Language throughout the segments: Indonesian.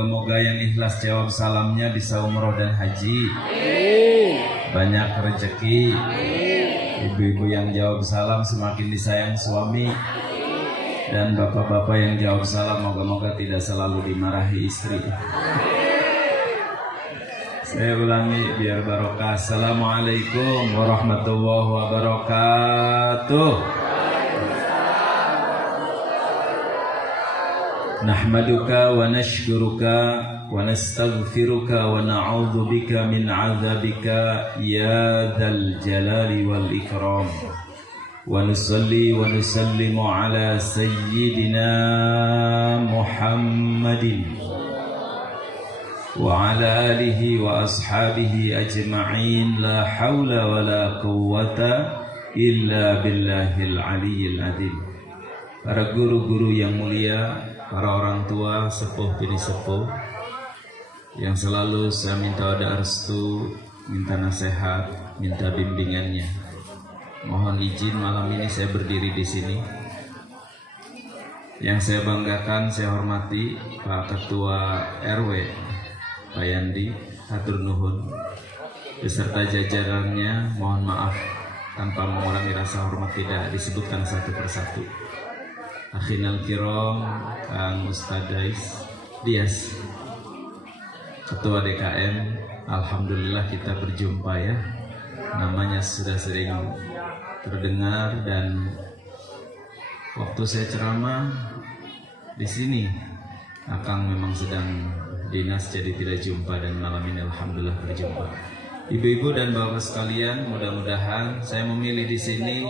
Moga-moga yang ikhlas jawab salamnya bisa umroh dan haji. Banyak rezeki. Ibu-ibu yang jawab salam semakin disayang suami. Dan bapak-bapak yang jawab salam moga-moga tidak selalu dimarahi istri. Saya ulangi biar barokah. Assalamualaikum warahmatullahi wabarakatuh. Nahmaduka wa nashkuruka wa nastaghfiruka wa na'udzu bika min 'adzabika ya dzal jalali wal ikram. Wa nusalli wa nusallimu ala sayyidina Muhammadin wa ala alihi wa ashabihi ajma'in. La haula wa la quwwata illa billahil aliyyil azim. Para guru-guru yang mulia, para orang tua, sepuh bini sepuh yang selalu saya minta doa restu, minta nasihat, minta bimbingannya. Mohon izin malam ini saya berdiri di sini. Yang saya banggakan, saya hormati Pak Ketua RW Pak Yandi, hatur nuhun, beserta jajarannya. Mohon maaf tanpa mengurangi rasa hormat tidak disebutkan satu persatu. Akhinal kiram, Kang Ustadz Dias, Ketua DKM. Alhamdulillah kita berjumpa ya. Namanya sudah sering terdengar dan waktu saya ceramah di sini Akang memang sedang dinas jadi tidak jumpa, dan malam ini alhamdulillah berjumpa. Ibu-ibu dan bapak sekalian, mudah-mudahan saya memilih di sini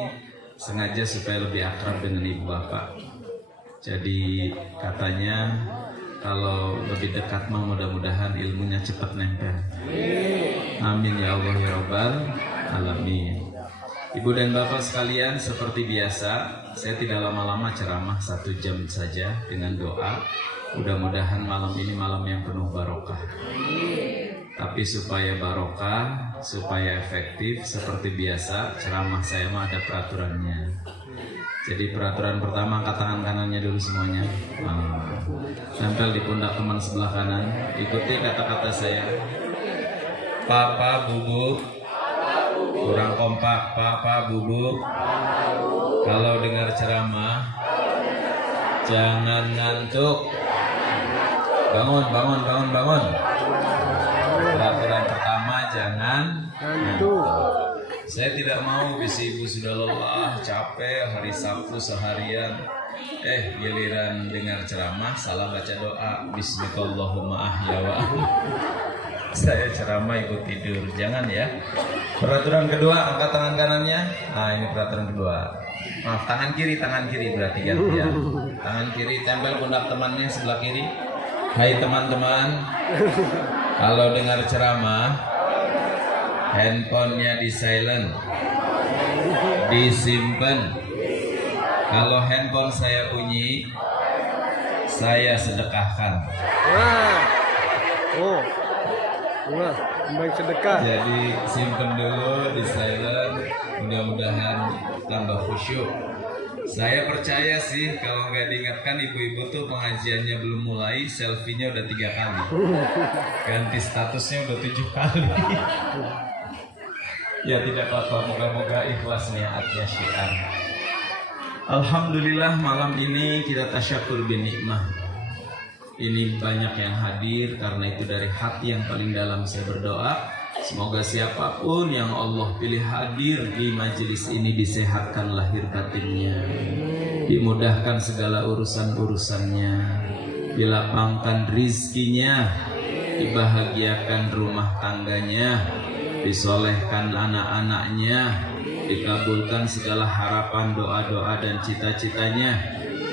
sengaja supaya lebih akrab dengan ibu bapak. Jadi katanya kalau lebih dekat mah mudah-mudahan ilmunya cepat nempel. Amin ya Allah ya Rabbal alamin. Ibu dan bapak sekalian, seperti biasa saya tidak lama-lama ceramah 1 jam saja dengan doa. Mudah-mudahan malam ini malam yang penuh barokah. Tapi supaya barokah, supaya efektif, seperti biasa ceramah saya mah ada peraturannya. Jadi peraturan pertama, angkat tangan kanannya dulu semuanya. Tempel di pundak teman sebelah kanan. Ikuti kata-kata saya. Papa bubuk. Kurang kompak. Papa bubuk. Kalau dengar ceramah, jangan ngantuk. Bangun. Peraturan pertama, jangan ngantuk. Saya tidak mau bisi ibu sudah lelah, capek, hari Sabtu seharian. Giliran dengar ceramah, salah baca doa. Bismillahirrahmanirrahim ahya wa saya ceramah ikut tidur. Jangan ya. Peraturan kedua, angkat tangan kanannya. Nah ini peraturan kedua. Maaf, tangan kiri berarti gantian. Tangan kiri tempel pundak temannya sebelah kiri. Hai teman-teman, kalau dengar ceramah, handphonenya di silent, disimpan. Kalau handphone saya bunyi, saya sedekahkan. Baik sedekah. Jadi simpan dulu di silent, mudah-mudahan tambah khusyuk. Saya percaya sih kalau nggak diingatkan ibu-ibu tuh pengajiannya belum mulai, selfie-nya udah 3 kali, ganti statusnya udah 7 kali. Ya tidak apa-apa, moga-moga ikhlas niatnya syiar. Alhamdulillah malam ini kita tasyakur bin nikmah. Ini banyak yang hadir, karena itu dari hati yang paling dalam saya berdoa. Semoga siapapun yang Allah pilih hadir di majelis ini disehatkan lahir batinnya, dimudahkan segala urusan-urusannya, dilapangkan rizkinya, dibahagiakan rumah tangganya, disolehkan anak-anaknya, dikabulkan segala harapan, doa-doa dan cita-citanya,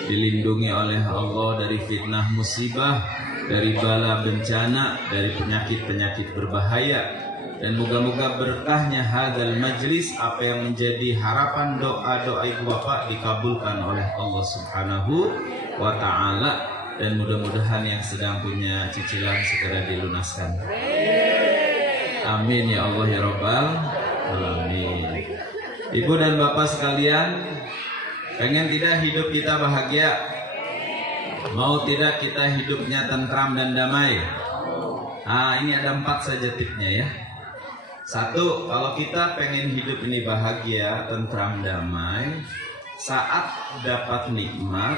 dilindungi oleh Allah dari fitnah musibah, dari bala bencana, dari penyakit-penyakit berbahaya. Dan moga-moga berkahnya hadzal majlis, apa yang menjadi harapan doa-doa ibu bapak dikabulkan oleh Allah Subhanahu wa ta'ala. Dan mudah-mudahan yang sedang punya cicilan segera dilunaskan. Amin ya Allah ya Rabbal alamin. Ibu dan bapak sekalian, pengen tidak hidup kita bahagia? Mau tidak kita hidupnya tentram dan damai? Ini ada 4 saja tipsnya ya. 1, kalau kita pengen hidup ini bahagia, tentram, damai, saat dapat nikmat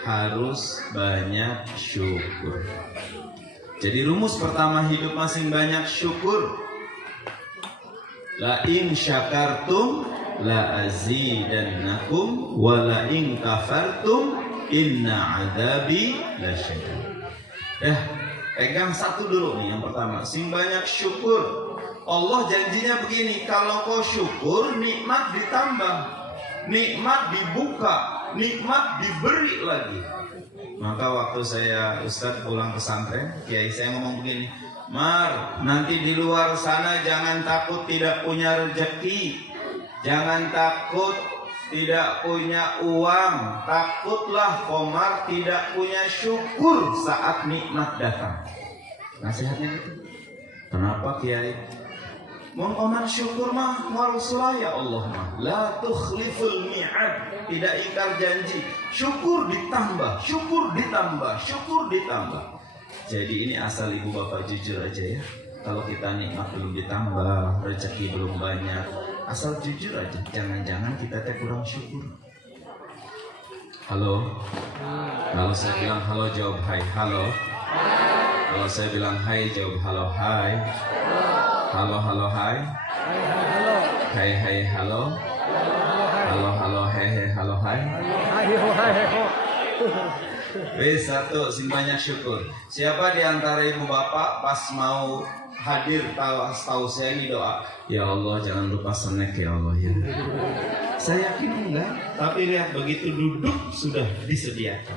harus banyak syukur. Jadi rumus pertama hidup masing banyak syukur. La in syakartum la azidannakum wa la in kafartum inna adzabi lasyadid. Pegang 1 dulu nih yang pertama, sing banyak syukur. Allah janjinya begini, kalau kau syukur nikmat ditambah, nikmat dibuka, nikmat diberi lagi. Maka waktu saya Ustadz pulang pesantren, kiai saya ngomong begini, Mar, nanti di luar sana jangan takut tidak punya rezeki, jangan takut tidak punya uang, takutlah Komar tidak punya syukur saat nikmat datang. Nasihatnya itu. Kenapa kiai? Mau Komar syukur mah warusulah ya Allah mah la tukhliful mi'ad, tidak ingkar janji. Syukur ditambah, syukur ditambah, syukur ditambah. Jadi ini asal ibu bapak jujur aja ya. Kalau kita nikmat belum ditambah, rezeki belum banyak, asal jujur aja. Jangan-jangan kita kurang syukur. Halo. Kalau saya bilang halo jawab hai. Halo. Kalau saya bilang hai jawab halo hai. Halo halo hai. Hai hai halo. Halo halo hai hai halo hai. Wis 1, sing banyak syukur. Siapa di antara ibu bapak pas mau hadir tahu saya ini doa, ya Allah jangan lupa snack ya Allah ya. Saya yakin enggak, tapi lihat begitu duduk sudah disediakan.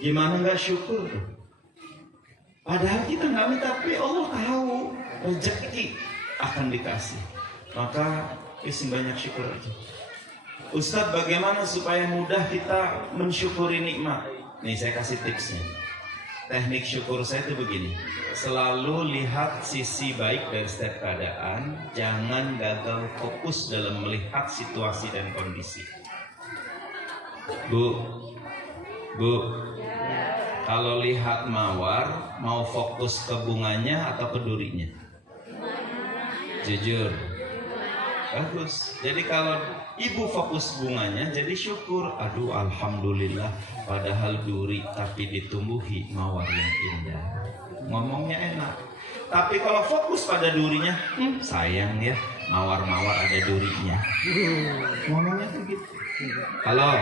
Gimana enggak syukur tuh? Padahal kita enggak minta, tapi Allah tahu rezeki akan dikasih. Maka sing banyak syukur aja. Ustadz, bagaimana supaya mudah kita mensyukuri nikmat? Nih saya kasih tipsnya. Teknik syukur saya itu begini. Selalu lihat sisi baik dari setiap keadaan. Jangan gagal fokus dalam melihat situasi dan kondisi. Bu, kalau lihat mawar, mau fokus ke bunganya atau ke durinya? Jujur. Bagus. Jadi kalau ibu fokus bunganya, jadi syukur. Aduh, alhamdulillah. Padahal duri tapi ditumbuhi mawar yang indah. Ngomongnya enak. Tapi kalau fokus pada durinya, sayang ya, mawar-mawar ada durinya. Ngomongnya tuh gitu. Halo.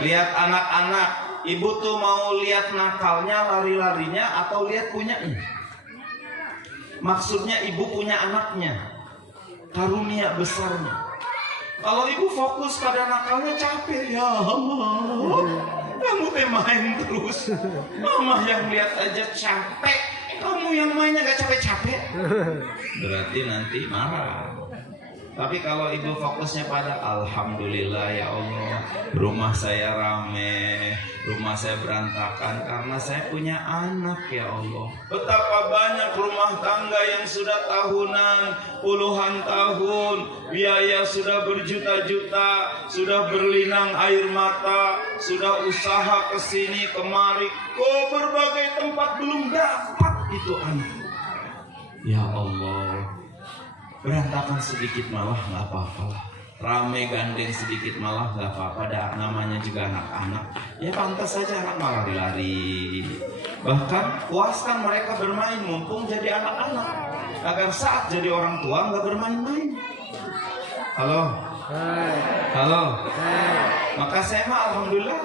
Lihat anak-anak. Ibu tuh mau lihat nakalnya, lari-larinya, atau lihat punyanya? Maksudnya ibu punya anaknya, karunia besarnya. Kalau ibu fokus pada nakalnya capek, ya Allah, kamu main terus. Mama yang lihat aja capek, kamu yang mainnya gak capek-capek. Berarti nanti marah. Tapi kalau ibu fokusnya pada alhamdulillah ya Allah, rumah saya rame, rumah saya berantakan karena saya punya anak ya Allah. Betapa banyak rumah tangga yang sudah tahunan, puluhan tahun, biaya sudah berjuta-juta, sudah berlinang air mata, sudah usaha kesini kemari, kok berbagai tempat belum dapat itu anak. Ya Allah. Berantakan sedikit malah nggak apa-apa, rame gandeng sedikit malah nggak apa-apa. Namanya juga anak-anak, ya pantas saja anak malah lari. Bahkan puaskan mereka bermain mumpung jadi anak-anak, agar saat jadi orang tua nggak bermain-main. Halo. Maka saya mah alhamdulillah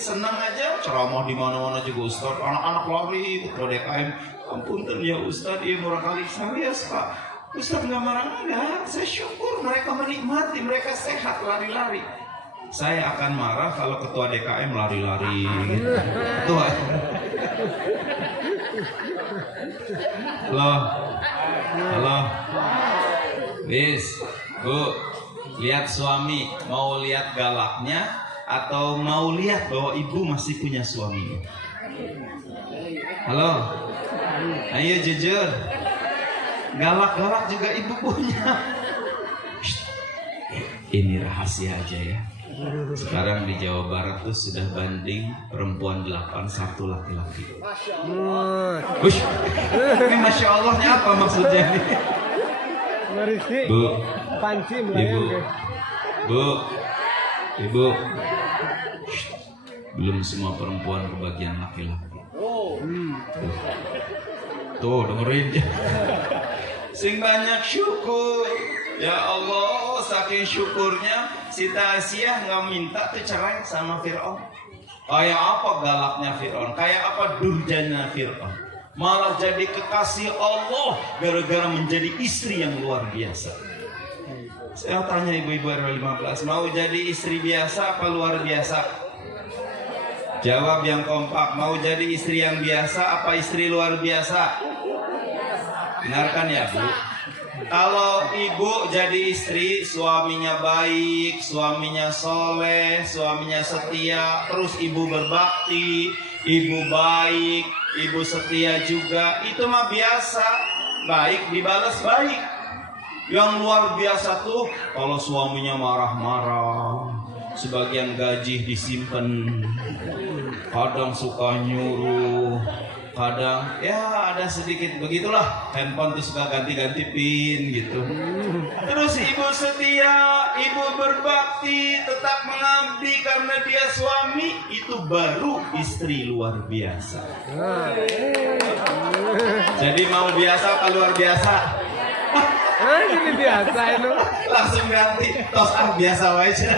senang aja ceramah di mana-mana juga Ustaz. Anak-anak lari ke DKM, ampunten ya Ustaz, iya murah kali serius Pak. Ustaz nggak marah enggak, saya syukur mereka menikmati, mereka sehat lari-lari. Saya akan marah kalau ketua DKM lari-lari. Ketua. Halo. Bis, Bu, lihat suami, mau lihat galaknya atau mau lihat bahwa ibu masih punya suami? Halo. Ayo jujur. Galak-galak juga ibu punya. Ini rahasia aja ya. Sekarang di Jawa Barat tuh sudah banding perempuan 8, 1 laki-laki. Ush, ini Masya Allahnya apa maksudnya nih? Bu, Ibu, belum semua perempuan kebagian laki-laki. Tuh dengerin. Sing banyak syukur. Ya Allah, saking syukurnya Siti Aisyah nggak minta tuh cerai sama Fir'aun. Kayak apa galaknya Fir'aun, kayak apa durjanya Fir'aun, malah jadi kekasih Allah gara-gara menjadi istri yang luar biasa. Saya tanya ibu-ibu RW 15, mau jadi istri biasa apa luar biasa? Jawab yang kompak, mau jadi istri yang biasa apa istri luar biasa? Benarkan ya Bu? Kalau ibu jadi istri, suaminya baik, suaminya soleh, suaminya setia, terus ibu berbakti, ibu baik, ibu setia juga, itu mah biasa, baik dibalas baik. Yang luar biasa tuh kalau suaminya marah-marah, sebagian gaji disimpan, kadang suka nyuruh, kadang ya ada sedikit begitulah, handphone tuh suka ganti-ganti pin gitu. Terus ibu setia, ibu berbakti, tetap mengabdi karena dia suami, itu baru istri luar biasa. Jadi mau biasa apa luar biasa? Ini biasa itu. Langsung ganti, tos biasa aja.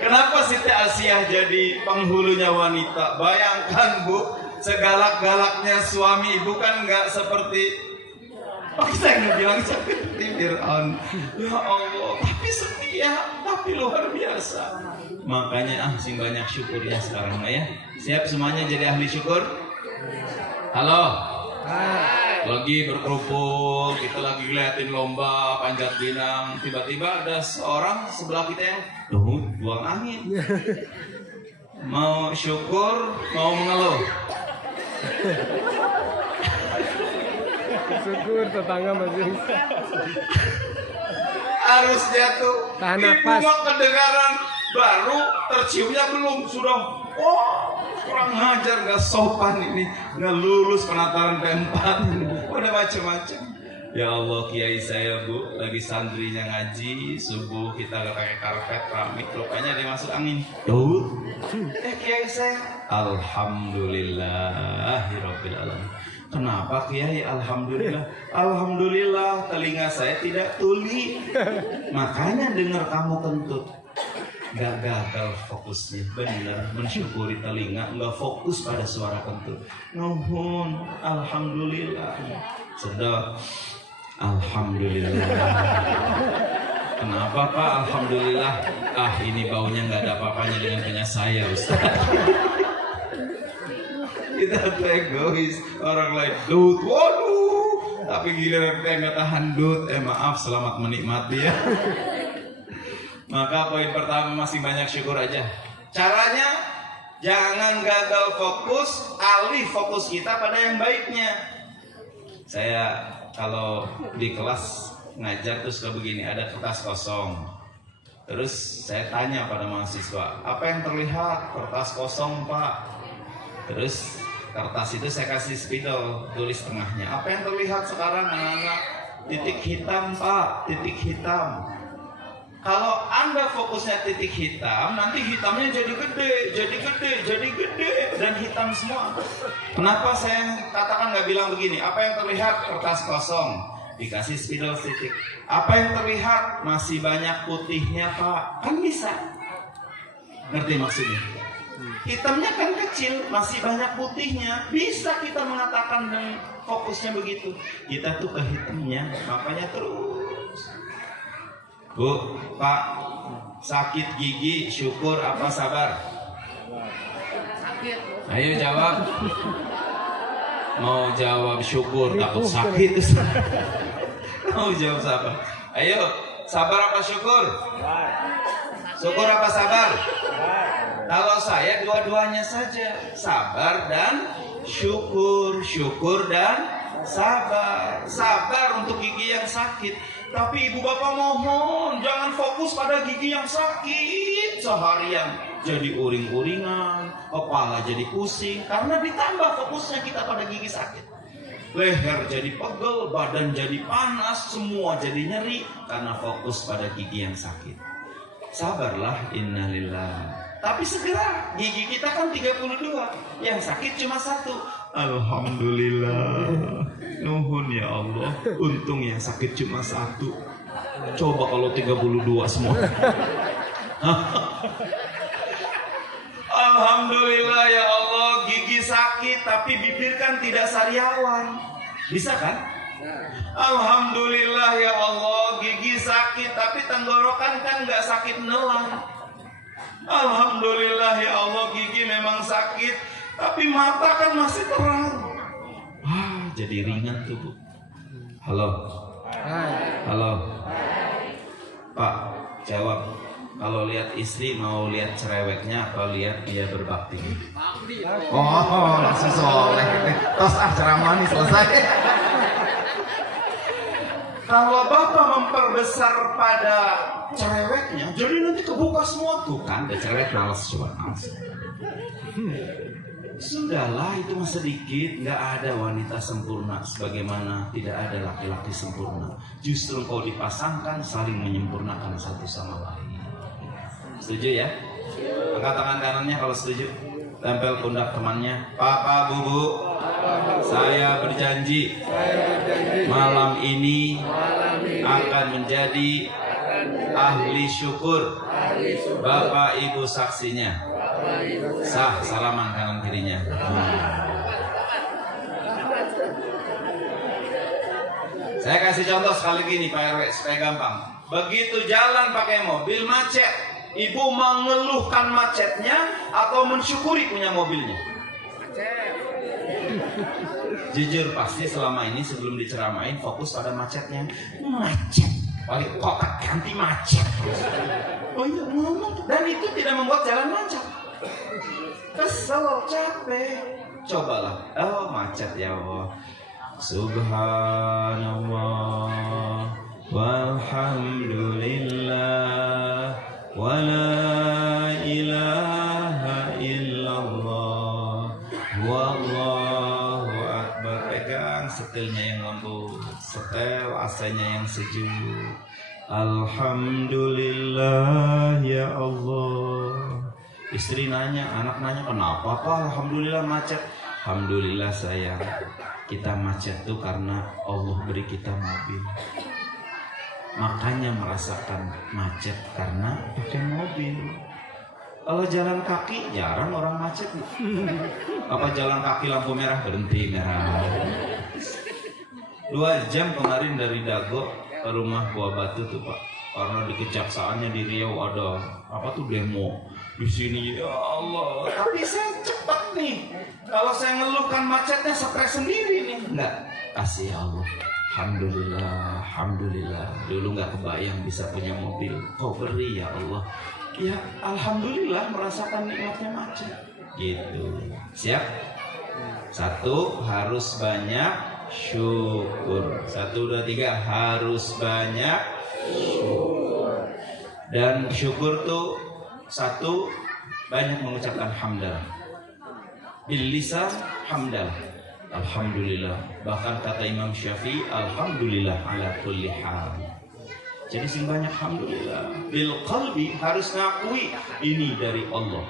Kenapa Siti Aisyah jadi penghulunya wanita? Bayangkan Bu, segalak-galaknya suami ibu kan nggak seperti, saya nggak bilang seperti Fir'aun. Ya Allah, tapi setia, tapi luar biasa. Makanya sing banyak syukur ya sekarang ya. Siap semuanya jadi ahli syukur? Halo. Lagi berkerumpul, kita lagi ngeliatin lomba panjat pinang, tiba-tiba ada seorang sebelah kita yang buang angin. Mau syukur, mau mengeluh. Syukur tetangga masih. Harusnya tuh ibu mau kedengaran baru, terciumnya belum, sudah kurang ngajar, gak sopan ini, gak lulus penataran P4 ini, udah macam-macam. Ya Allah, kiai saya Bu lagi santrinya ngaji subuh, kita gak pakai karpet keramik, rupanya dia masuk angin. Kiai saya, alhamdulillahirabbil alamin. Kenapa kiai? Alhamdulillah. Alhamdulillah telinga saya tidak tuli, makanya dengar kamu kentut. Gak gagal fokusnya, benar mensyukuri telinga, nggak fokus pada suara kentut. Nuhun, alhamdulillah. Sedap, alhamdulillah. Kenapa Pak? Alhamdulillah. Ini baunya nggak ada apa-apanya dengan punya saya, Ustaz. Kita tuh egois, orang lain dut, waduh, tapi giliran kita nggak tahan dut. Maaf, selamat menikmati ya. Maka poin pertama, masih banyak syukur aja. Caranya jangan gagal fokus, alih fokus kita pada yang baiknya. Saya kalau di kelas ngajar terus kayak begini, ada kertas kosong. Terus saya tanya pada mahasiswa, apa yang terlihat? Kertas kosong Pak. Terus kertas itu saya kasih spidol, tulis tengahnya. Apa yang terlihat sekarang anak-anak? Titik hitam Pak, titik hitam. Kalau Anda fokusnya titik hitam, nanti hitamnya jadi gede, dan hitam semua. Kenapa saya katakan nggak bilang begini? Apa yang terlihat? Kertas kosong, dikasih spidol titik. Apa yang terlihat? Masih banyak putihnya Pak. Kan bisa. Ngerti maksudnya? Hitamnya kan kecil, masih banyak putihnya. Bisa kita mengatakan dan fokusnya begitu. Kita tuh ke hitamnya, makanya terus. Bu, Pak, sakit gigi, syukur apa sabar? Sakit. Ayo jawab. Mau jawab syukur, takut sakit. Mau jawab sabar. Ayo, sabar apa syukur? Syukur apa sabar? Kalau saya dua-duanya saja, sabar dan syukur, syukur dan Sabar, sabar untuk gigi yang sakit. Tapi ibu bapak mohon, jangan fokus pada gigi yang sakit seharian. Jadi uring-uringan, kepala jadi pusing, karena ditambah fokusnya kita pada gigi sakit. Leher jadi pegel, badan jadi panas, semua jadi nyeri, karena fokus pada gigi yang sakit. Sabarlah, innalillah. Tapi segera, gigi kita kan 32, yang sakit cuma 1. Alhamdulillah, nuhun ya Allah, untung yang sakit cuma 1. Coba kalau 32 semua. Alhamdulillah ya Allah, gigi sakit tapi bibir kan tidak sariawan. Bisa kan? Alhamdulillah ya Allah, gigi sakit tapi tenggorokan kan gak sakit nelang. Alhamdulillah ya Allah, gigi memang sakit tapi mata kan masih terang. Jadi ringan tuh Bu. Halo. Halo. Pak, jawab. Kalau lihat istri mau lihat cerewetnya atau lihat dia berbakti? Oh, langsung soleh. Terus ceramah nih selesai. Kalau Bapak memperbesar pada cerewetnya, jadi nanti kebuka semua tuh kan, ada cerewet males coba males. Sudahlah, itu mah sedikit. Nggak ada wanita sempurna, sebagaimana tidak ada laki-laki sempurna. Justru kalau dipasangkan saling menyempurnakan satu sama lain. Setuju ya? Angkat tangan kanannya kalau setuju. Tempel pundak temannya. Papa, Bu, saya berjanji malam ini akan menjadi ahli syukur. Bapak Ibu saksinya. Sah, salaman kanan kirinya. Saya kasih contoh sekali gini Pak RW supaya gampang. Begitu jalan pakai mobil macet, ibu mengeluhkan macetnya atau mensyukuri punya mobilnya? Jujur pasti selama ini sebelum diceramain fokus pada macetnya. Macet, balik kota ganti macet. Oh iya ngomong. Dan itu tidak membuat jalan lancar. Kesel, capek. Cobalah. Oh macet ya Allah. Subhanallah walhamdulillah wala ilaha illallah wallahu akbar. Pegang setelnya yang lembut, setel AC-nya yang sejuk. Alhamdulillah ya Allah. Istri nanya, anak nanya, kenapa Pak? Alhamdulillah macet. Alhamdulillah sayang, kita macet tuh karena Allah beri kita mobil. Makanya merasakan macet karena pakai mobil. Kalau jalan kaki jarang orang macet. Apa jalan kaki lampu merah berhenti merah. 2 jam kemarin dari Dago ke rumah Buah Batu tuh Pak. Karena di kejaksaannya di Riau ada apa tuh demo. Di sini ya Allah. Tapi saya cepat nih. Kalau saya ngeluhkan macetnya stres sendiri nih. Enggak. Kasih ya Allah. Alhamdulillah, alhamdulillah. Dulu nggak kebayang bisa punya mobil. Kau beri ya Allah. Ya alhamdulillah merasakan nikmatnya macet. Gitu. Siap? 1 harus banyak syukur. 1, 2, 3 harus banyak syukur. Dan syukur tuh 1 banyak mengucapkan hamdalah. Bil lisan hamdalah. Alhamdulillah. Bahkan kata Imam Syafi'i, alhamdulillah ala kulli hal. Jadi sing banyak alhamdulillah. Bil qalbi harus ngakui ini dari Allah.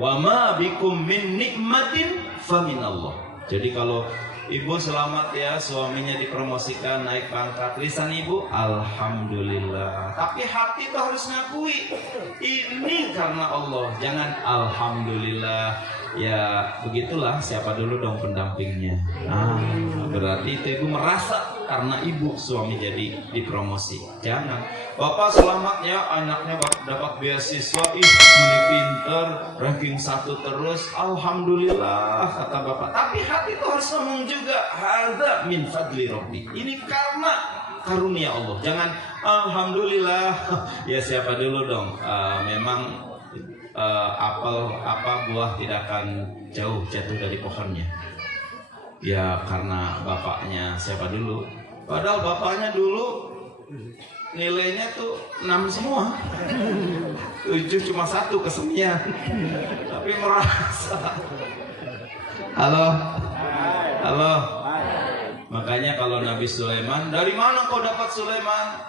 Wa ma bikum min nikmatin fa min Allah. Jadi kalau ibu selamat ya, suaminya dipromosikan naik pangkat, lisan ibu alhamdulillah. Tapi hati itu harus ngakui ini karena Allah. Jangan alhamdulillah. Ya begitulah, siapa dulu dong pendampingnya. Berarti itu ibu merasa karena ibu suami jadi dipromosi. Jangan. Bapak selamat ya, anaknya dapat beasiswa, ini pinter, ranking 1 terus, alhamdulillah kata bapak. Tapi hati itu harus ngomong juga, hadza min fadli rabbi. Ini karena karunia Allah. Jangan alhamdulillah. Ya siapa dulu dong. Memang apel buah tidak akan jauh jatuh dari pohonnya. Ya karena bapaknya siapa dulu? Padahal bapaknya dulu nilainya tuh 6 semua. 7 cuma 1 kesenian. Tapi merasa. Halo. Halo. Makanya kalau Nabi Sulaiman, dari mana kau dapat Sulaiman?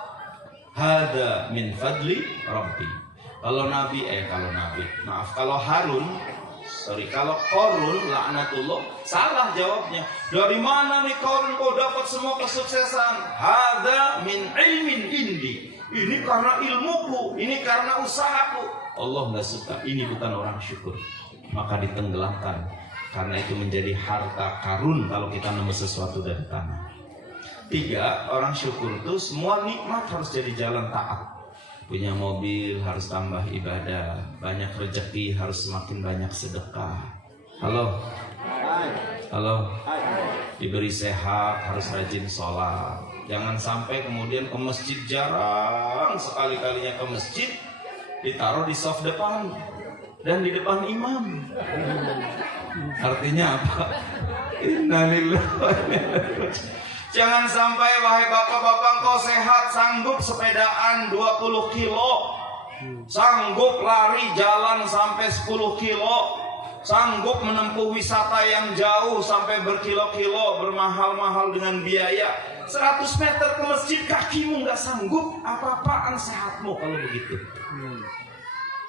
Hada min fadli Rabbi. Kalau Qarun laknatullah, salah jawabnya. Dari mana nih Qarun kau dapat semua kesuksesan? Hada min ilmin indi. Ini karena ilmuku, ini karena usahaku. Allah nggak suka, ini bukan orang syukur. Maka ditenggelamkan. Karena itu menjadi harta karun kalau kita nemu sesuatu dari tanah. 3, orang syukur itu semua nikmat harus jadi jalan taat. Punya mobil harus tambah ibadah, banyak rezeki harus semakin banyak sedekah. Halo? Halo? Diberi sehat harus rajin sholat. Jangan sampai kemudian ke masjid jarang sekali-kalinya ke masjid, ditaruh di saf depan dan di depan imam. Artinya apa? Innalillahi. Jangan sampai wahai bapak-bapak engkau sehat sanggup sepedaan 20 kilo, sanggup lari jalan sampai 10 kilo, sanggup menempuh wisata yang jauh sampai berkilo-kilo, bermahal-mahal dengan biaya 100 meter ke masjid kakimu nggak sanggup, apa-apaan sehatmu kalau begitu.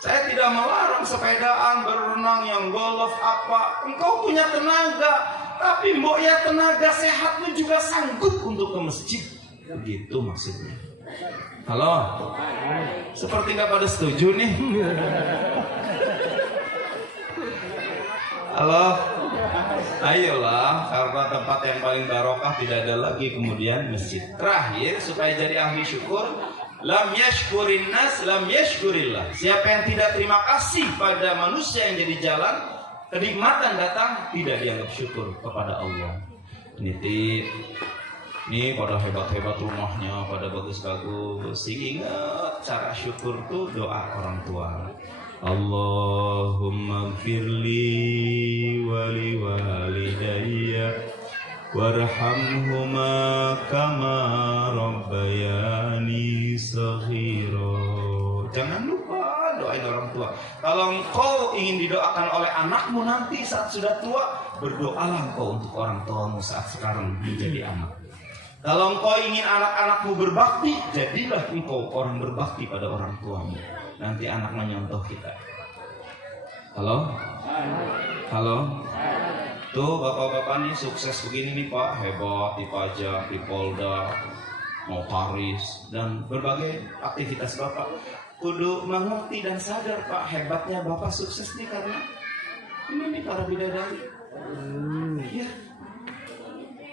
Saya tidak melarang sepedaan, berenang, yang golf apa. Engkau punya tenaga, tapi mbok ya tenaga sehatmu juga sanggup untuk ke masjid. Begitu maksudnya. Halo? Seperti nggak pada setuju nih. Halo? Ayolah, karena tempat yang paling barokah tidak ada lagi kemudian masjid. Terakhir, supaya jadi ahli syukur, lam yashkurin nas, lam yashkurillah. Siapa yang tidak terima kasih pada manusia yang jadi jalan, kenikmatan datang, tidak dianggap syukur kepada Allah. Ini pada hebat-hebat rumahnya, pada bagus-bagus. Ingat cara syukur tuh doa orang tua. Allahumma gfirli wali walidayya warhamhuma kama rabbayani saghira. Jangan lupa doain orang tua. Kalau engkau ingin didoakan oleh anakmu nanti saat sudah tua, berdoalah engkau untuk orang tuamu saat sekarang menjadi anak. Kalau engkau ingin anak-anakmu berbakti, jadilah engkau orang berbakti pada orang tuamu. Nanti anak menyontoh kita. Halo? Halo? Tuh bapak-bapak nih sukses begini nih Pak, hebat di pajak, di Polda, notaris, dan berbagai aktivitas Bapak. Kudu mengerti dan sadar Pak, hebatnya Bapak sukses nih karena ini nih para bidadari. Ya.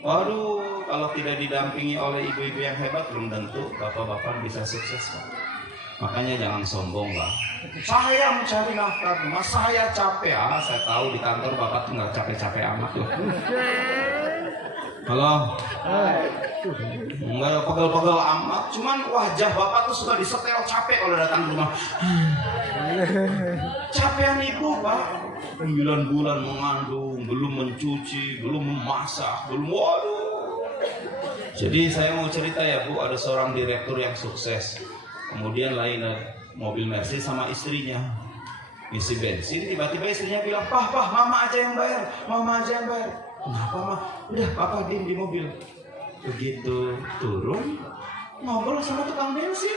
Waduh, kalau tidak didampingi oleh ibu-ibu yang hebat belum tentu bapak-bapak bisa sukses Pak. Makanya jangan sombong lah. Saya mencari nafkah, mas saya capek. Saya tahu di kantor bapak tuh nggak capek-capek amat loh. Halo. Nggak pegel-pegel amat. Cuman wajah bapak tuh suka disetel capek kalau datang ke rumah. Capean ibu Pak. 9 bulan mengandung, belum mencuci, belum memasak, belum waduh. Jadi saya mau cerita ya Bu, ada seorang direktur yang sukses. Kemudian lain mobil Mercedes sama istrinya isi bensin, tiba-tiba istrinya bilang, Pah, mama aja yang bayar, mama aja yang bayar. Kenapa mah? Udah papa diem di mobil. Begitu turun, ngobrol sama tukang bensin.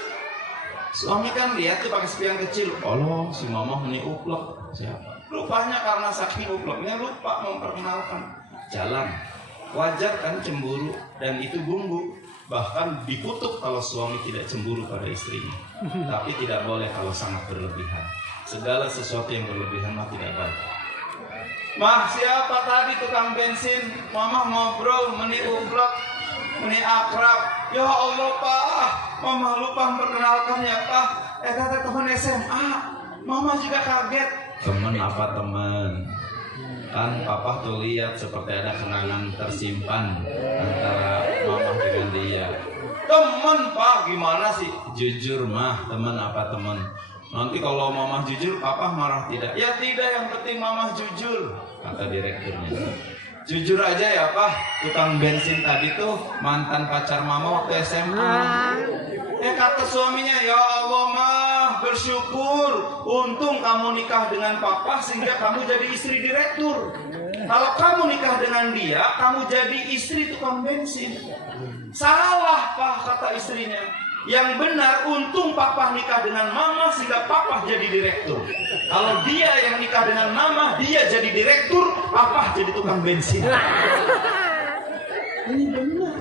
Suami kan lihat tuh pakai spion kecil. Allah, si mama ini uplek. Siapa? Rupanya karena saking upleknya lupa memperkenalkan jalan. Wajar kan cemburu, dan itu bumbu. Bahkan dikutuk kalau suami tidak cemburu pada istrinya. Tapi tidak boleh kalau sangat berlebihan. Segala sesuatu yang berlebihan mah tidak baik. Mah, siapa tadi tukang bensin? Mama ngobrol, meni ublok, meni akrab. Ya Allah Pak, Mama lupa memperkenalkan ya Pak. Kata teman SMA. Mama juga kaget. Teman apa teman? Kan papa tuh lihat seperti ada kenangan tersimpan antara mama dengan dia. Teman Pak, gimana sih? Jujur mah, teman apa teman? Nanti kalau mama jujur, papa marah tidak? Ya tidak, yang penting mama jujur, kata direkturnya. Jujur aja ya Pak, tukang bensin tadi tuh mantan pacar mama waktu SMA. Kata suaminya, ya Allah mah bersyukur, untung kamu nikah dengan papa sehingga kamu jadi istri direktur. Kalau kamu nikah dengan dia, kamu jadi istri tukang bensin. Salah Pak, kata istrinya. Yang benar, untung papa nikah dengan mama sehingga papa jadi direktur. Kalau dia yang nikah dengan mama, dia jadi direktur, papa jadi tukang bensin. Ini benar.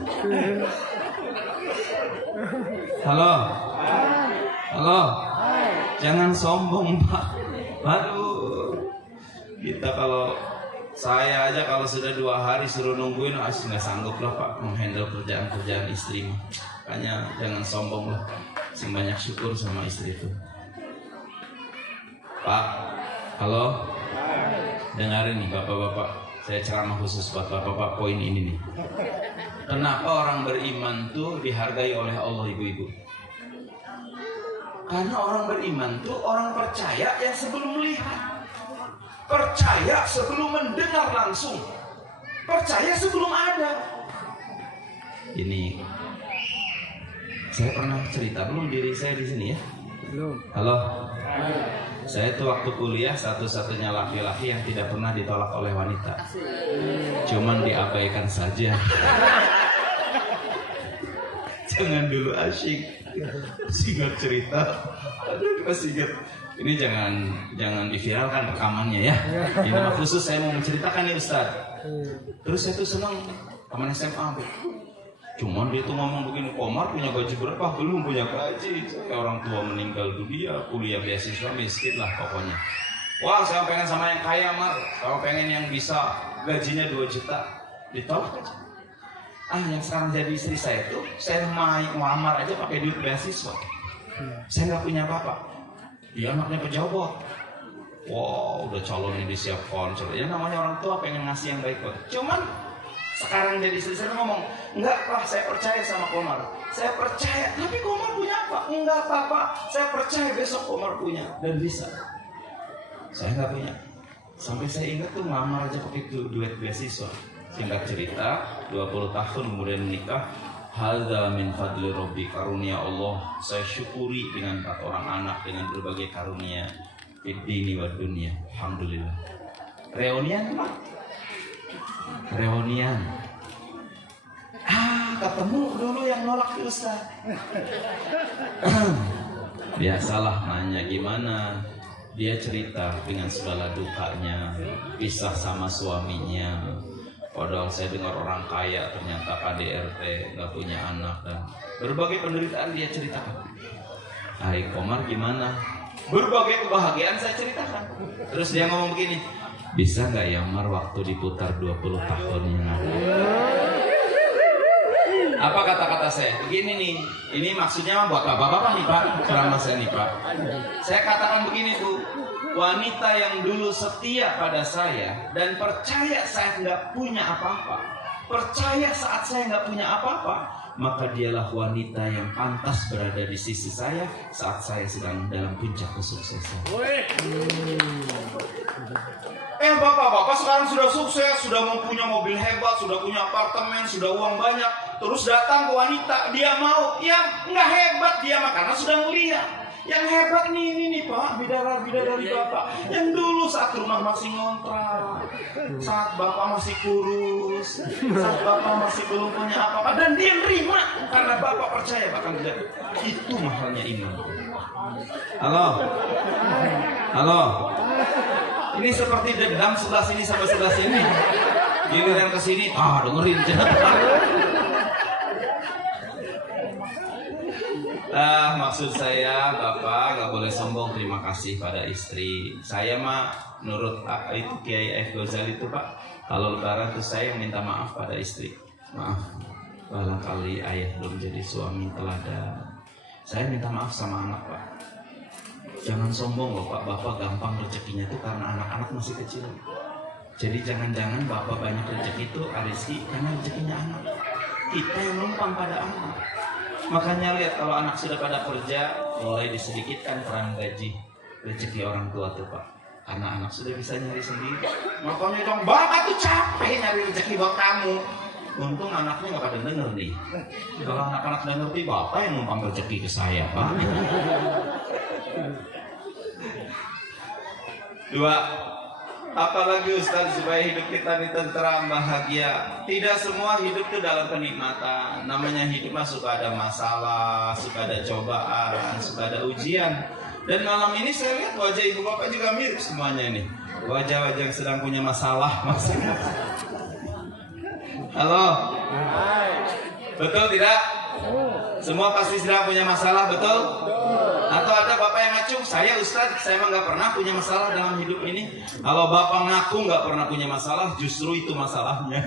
Halo. Halo. Jangan sombong Pak. Aduh. Kita kalau saya aja kalau sudah 2 hari suruh nungguin, nggak sanggup lah Pak menghandle kerjaan istri. Makanya jangan sombong lah. Sing banyak syukur sama istri itu. Pak, halo. Dengarin nih bapak-bapak. Saya ceramah khusus buat bapak-bapak poin ini nih. Kenapa orang beriman tuh dihargai oleh Allah ibu-ibu? Karena orang beriman tuh orang percaya yang sebelum melihat, percaya sebelum mendengar langsung, percaya sebelum ada. Ini saya pernah cerita belum diri saya di sini ya? Belum. Halo. Saya tuh waktu kuliah satu-satunya laki-laki yang tidak pernah ditolak oleh wanita. Cuman diabaikan saja. Jangan dulu asyik. Singkat cerita. Aduh, masih ingat. Ini jangan diviralkan rekamannya ya. Ini khusus saya mau menceritakan nih Ustaz. Terus saya tuh senang teman SMA. Cuman dia tuh ngomong begini, Komar punya gaji berapa? Belum punya gaji. Kayak orang tua meninggal dunia, kuliah beasiswa miskin lah pokoknya. Wah, saya pengen sama yang kaya Mar. Saya pengen yang bisa gajinya 2 juta. Ditolak aja. Yang sekarang jadi istri saya tuh, saya ngelamar aja pakai duit beasiswa. Saya nggak punya apa-apa. Dia anaknya pejabat. Wow, udah calonnya disiapkan. Ya namanya orang tua pengen ngasih yang baik buat. Cuman sekarang jadi istri saya ngomong, enggak Pak, saya percaya sama Komar. Saya percaya, tapi Komar punya apa? Enggak apa-apa, saya percaya besok Komar punya dan bisa. Saya nggak punya. Sampai saya ingat tuh ngelamar aja pakai duit beasiswa. Singkat cerita, 20 tahun kemudian menikah. Hadza min fadli Rabbi, karunia Allah. Saya syukuri dengan 4 orang anak, dengan berbagai karunia fid dini wad dunya. Alhamdulillah. Reunian Pak. Reunian. Ketemu dulu yang nolak Ustaz. Biasalah nanya gimana. Dia cerita dengan segala dukanya, pisah sama suaminya. Padahal saya dengar orang kaya, ternyata KDRT, nggak punya anak dan berbagai penderitaan dia ceritakan. Hai Komar gimana? Berbagai kebahagiaan saya ceritakan. Terus dia ngomong begini, bisa nggak ya Mar waktu diputar 20 tahun yang lalu? Apa kata-kata saya? Begini nih, ini maksudnya buat bapak-bapak nih Pak, ceramah saya nih Pak. Saya katakan begini Bu, wanita yang dulu setia pada saya dan percaya saya nggak punya apa-apa, percaya saat saya nggak punya apa-apa, maka dialah wanita yang pantas berada di sisi saya saat saya sedang dalam puncak kesuksesan. Bapak-bapak sekarang sudah sukses, sudah mempunyai mobil hebat, sudah punya apartemen, sudah uang banyak. Terus datang ke wanita, dia mau yang nggak hebat dia mah karena sudah melihat. Yang hebat nih Pak, bidadari Bapak. Yang dulu saat rumah masih ngontrak, saat Bapak masih kurus, saat Bapak masih belum punya apa-apa, dan dia nerima karena Bapak percaya bahkan tidak. Itu mahalnya iman. Halo. Ini seperti dendam sebelah sini sampai sebelah sini. Giliran ke sini, dengerin. Maksud saya Bapak gak boleh sombong terima kasih pada istri. Saya mah menurut itu Kiai F. Ghazali itu Pak, kalau lebaran tuh saya minta maaf pada istri. Maaf, barangkali ayah belum jadi suami teladan. Saya minta maaf sama anak Pak. Jangan sombong loh Pak, Bapak gampang rezekinya itu karena anak-anak masih kecil. Jadi jangan-jangan Bapak banyak rezeki itu rezeki karena rezekinya anak. Kita yang numpang pada anak. Makanya lihat kalau anak sudah pada kerja, mulai disedikitkan peran gaji rezeki orang tua tuh Pak. karena anak sudah bisa nyari sendiri. Makanya dong, bapak tuh capek nyari rezeki buat kamu. Untung anaknya nggak pada denger nih. Kalau anak-anak denger nih, bapak yang numpang rezeki ke saya, Pak. 2. Apalagi Ustaz supaya hidup kita ini tentram, bahagia. Tidak semua hidup itu dalam kenikmatan. Namanya hidup mah suka ada masalah, suka ada cobaan, suka ada ujian. Dan malam ini saya lihat wajah ibu bapak juga mirip semuanya nih. Wajah-wajah yang sedang punya masalah masing-masing. Halo. Betul tidak? Semua pasti sedang punya masalah, betul? Atau ada bapak yang ngacung, saya Ustaz, saya emang gak pernah punya masalah dalam hidup ini. Kalau bapak ngaku gak pernah punya masalah, justru itu masalahnya.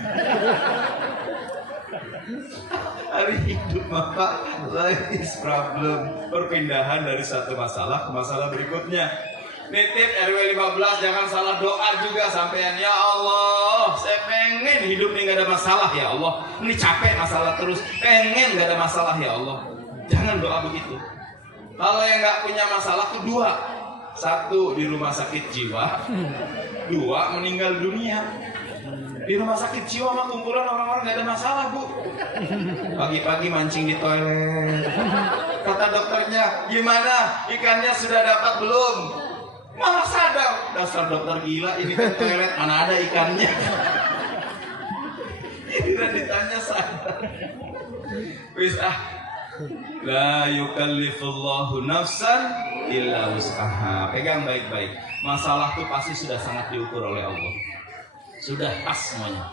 Hari hidup bapak, life is problem. Perpindahan dari satu masalah ke masalah berikutnya. Nitip RW 15, jangan salah doa juga sampean. Ya Allah, saya pengen hidup ini gak ada masalah ya Allah. Ini capek masalah terus, pengen gak ada masalah ya Allah. Jangan doa begitu. Kalau yang gak punya masalah tuh 2. 1 di rumah sakit jiwa, 2 meninggal dunia. Di rumah sakit jiwa mah kumpulan orang-orang gak ada masalah, Bu. Pagi-pagi mancing di toilet. Kata dokternya, gimana? Ikannya sudah dapat belum? Malah sadar, dasar dokter gila, ini kan toilet, mana ada ikannya. Tidak ditanya sadar. Wis la yukallifullahu nafsan illa wus'aha. Pegang baik-baik. Masalah itu pasti sudah sangat diukur oleh Allah. Sudah pas semuanya.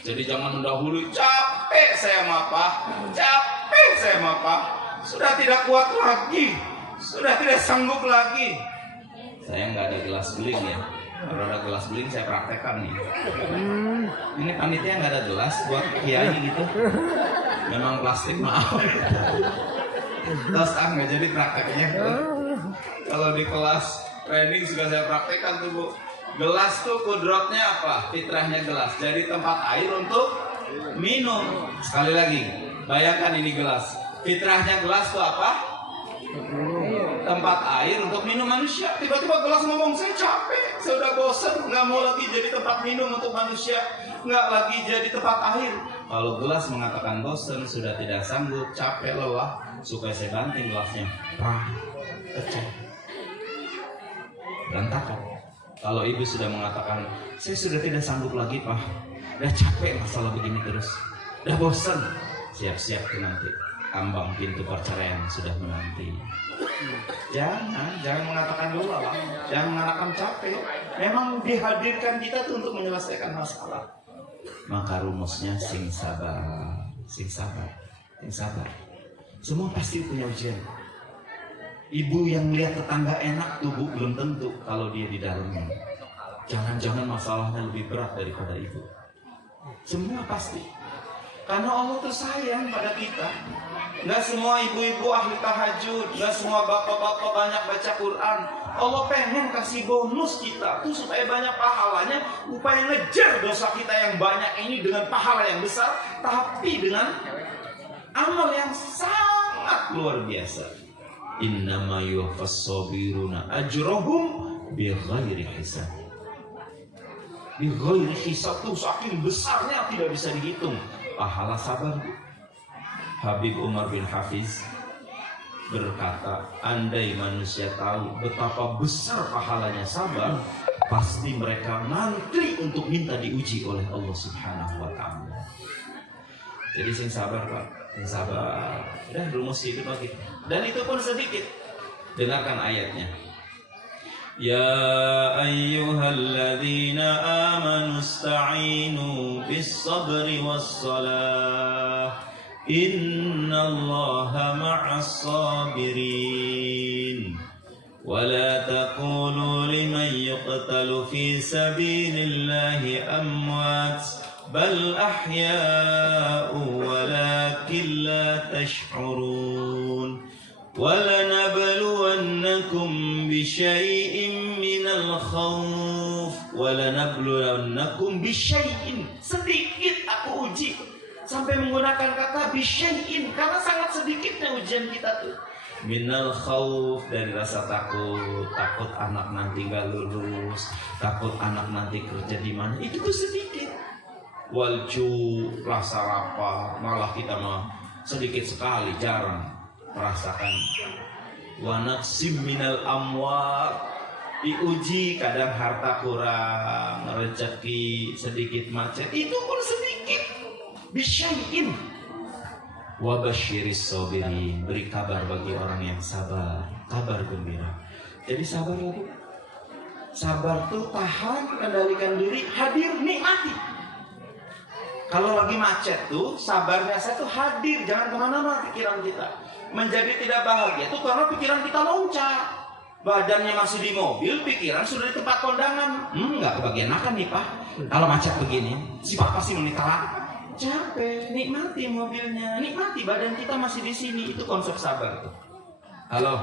Jadi jangan mendahului, capek saya mapa, capek saya mapa, sudah tidak kuat lagi, sudah tidak sanggup lagi. Saya nggak ada gelas beling ya. Kalau ada gelas beling saya praktekkan nih. Ini panitia nggak ada gelas buat kiai gitu. Memang plastik, maaf. Terus nggak jadi prakteknya. Kalau di kelas training juga saya praktekkan tuh, Bu. Gelas tuh kudrotnya apa? Fitrahnya gelas. Jadi tempat air untuk minum. Sekali lagi, bayangkan ini gelas. Fitrahnya gelas tuh apa? Tempat air untuk minum manusia. Tiba-tiba gelas ngomong, saya capek, saya udah bosan, nggak mau lagi jadi tempat minum untuk manusia, nggak lagi jadi tempat air. Kalau gelas mengatakan bosan, sudah tidak sanggup, capek, lelah, supaya saya banting gelasnya, pecah, berantakan. Kalau ibu sudah mengatakan, saya sudah tidak sanggup lagi, Pak, udah capek masalah begini terus, udah bosan, siap-siap nanti ambang pintu perceraian sudah menanti. Jangan mengatakan dulu lah, jangan mengatakan capek. Memang dihadirkan kita tuh untuk menyelesaikan masalah. Maka rumusnya sing sabar. Semua pasti punya ujian. Ibu yang lihat tetangga enak tuh, Bu, belum tentu kalau dia di dalamnya. Jangan-jangan masalahnya lebih berat daripada ibu. Semua pasti. Karena Allah tuh sayang pada kita. Gak semua ibu-ibu ahli tahajud, gak semua bapak-bapak banyak baca Quran. Allah pengen kasih bonus kita tuh supaya banyak pahalanya, upaya ngejar dosa kita yang banyak ini dengan pahala yang besar, tapi dengan amal yang sangat luar biasa. Innama yuwaffas sabiruna ajrahum bighairi hisab. Bighairi hisab tuh saking besarnya tidak bisa dihitung pahala sabar. Habib Umar bin Hafiz berkata, andai manusia tahu betapa besar pahalanya sabar, pasti mereka ngantri untuk minta diuji oleh Allah Subhanahu wa ta'ala. Jadi sing sabar, Pak, sing sabar. Udah rumus hidup lagi. Dan itu pun sedikit. Dengarkan ayatnya. Ya ayyuhalladzina amanu ista'inu bis-sabri was-salah. Innallaha ma'as sabirin. ولا تقولوا لمن يقتل في سبيل الله أموات بل أحياء ولكن لا تشعرون ولنبلونكم بشيء من الخوف ولنبلونكم بشيء, sedikit aku uji, sampai menggunakan kata bisyai'in karena sangat sedikitnya ujian kita tuh. minal khauf, dari rasa takut, takut anak nanti gak lulus, takut anak nanti kerja di mana, itu tuh sedikit. Walju, rasa lapar, malah kita mah sedikit sekali, jarang merasakan. Wa naqsim minal amwal, diuji kadang harta kurang, rezeki sedikit macet, itu pun sedikit. Bisyai'in. Wa basyiris sabirin, beri kabar bagi orang yang sabar, kabar gembira. Jadi sabar lagi. Sabar tuh tahan, kendalikan diri, hadir, nikmati. Kalau lagi macet tuh, sabarnya saya tuh hadir, jangan kemana-mana pikiran kita. Menjadi tidak bahagia tuh karena pikiran kita loncat. Badannya masih di mobil, pikiran sudah di tempat kondangan. Nggak kebagian makan nih Pak. Kalau macet begini, si Pak pasti menitah. Capek, nikmati mobilnya, nikmati badan kita masih di sini. Itu konsep sabar tuh. Halo.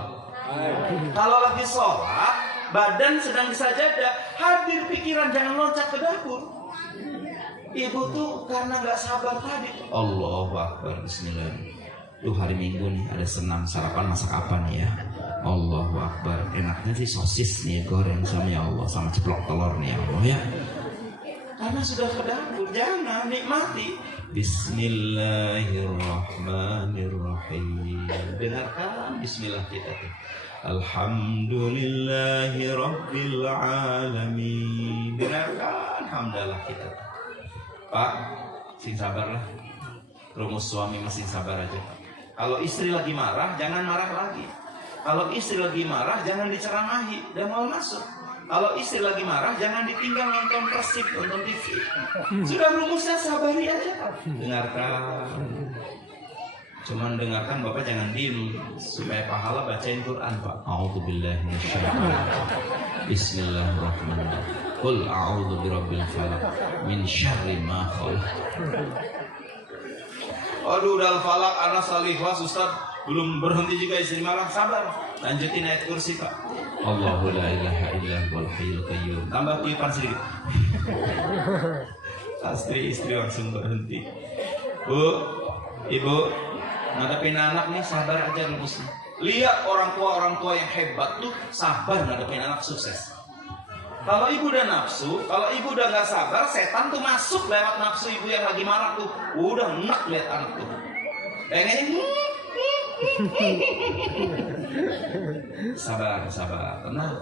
Kalau lagi sholat, badan sedang di sajadah, hadir pikiran, jangan loncat ke dapur. Ibu tuh karena nggak sabar tadi. Allahu Akbar, Bismillah. Tuh hari Minggu nih ada senam, sarapan masak apa nih ya? Allahu Akbar. Enaknya sih sosis nih goreng sama ya Allah, sama ceplok telur nih ya Allah ya. Karena sudah ke dapur, jangan nikmati. Bismillahirrahmanirrahim. Dengarkan Bismillah kita tuh. Alhamdulillahi Rabbil Alamin. Dengarkan hamdalah kita tuh. Pak, sing sabar lah. Rumus suami masih sabar aja. Kalau istri lagi marah, jangan marah lagi. Kalau istri lagi marah, jangan diceramahi dan mau masuk. Kalau istri lagi marah, jangan ditinggal nonton Persib, nonton TV. Sudah rumusnya, sabari aja. Dengarkan. Cuman dengarkan, Bapak jangan diem. Supaya pahala bacain Quran, Pak. A'udzubillahi minasyaitonir. Bismillahirrahmanirrahim. Qul a'udzu birabbil falaq min syarri ma khalaq. Aduh, udah falak anak salihwas Ustaz, belum berhenti juga istri marah, sabar. Lanjutin ayat kursi Pak. Allahu la ilaha illa huwal hayyul qayyum. Tambah tiupan sedikit. Istri langsung berhenti. Bu, Ibu, ngadepin anak nih sabar aja rumusnya. Lihat orang tua yang hebat tuh sabar ngadepin anak sukses. Kalau ibu udah nafsu, kalau ibu udah gak sabar, setan tuh masuk lewat nafsu ibu yang lagi marah tuh. Udah enak lihat anak tuh. Pengennya sabar, tenang.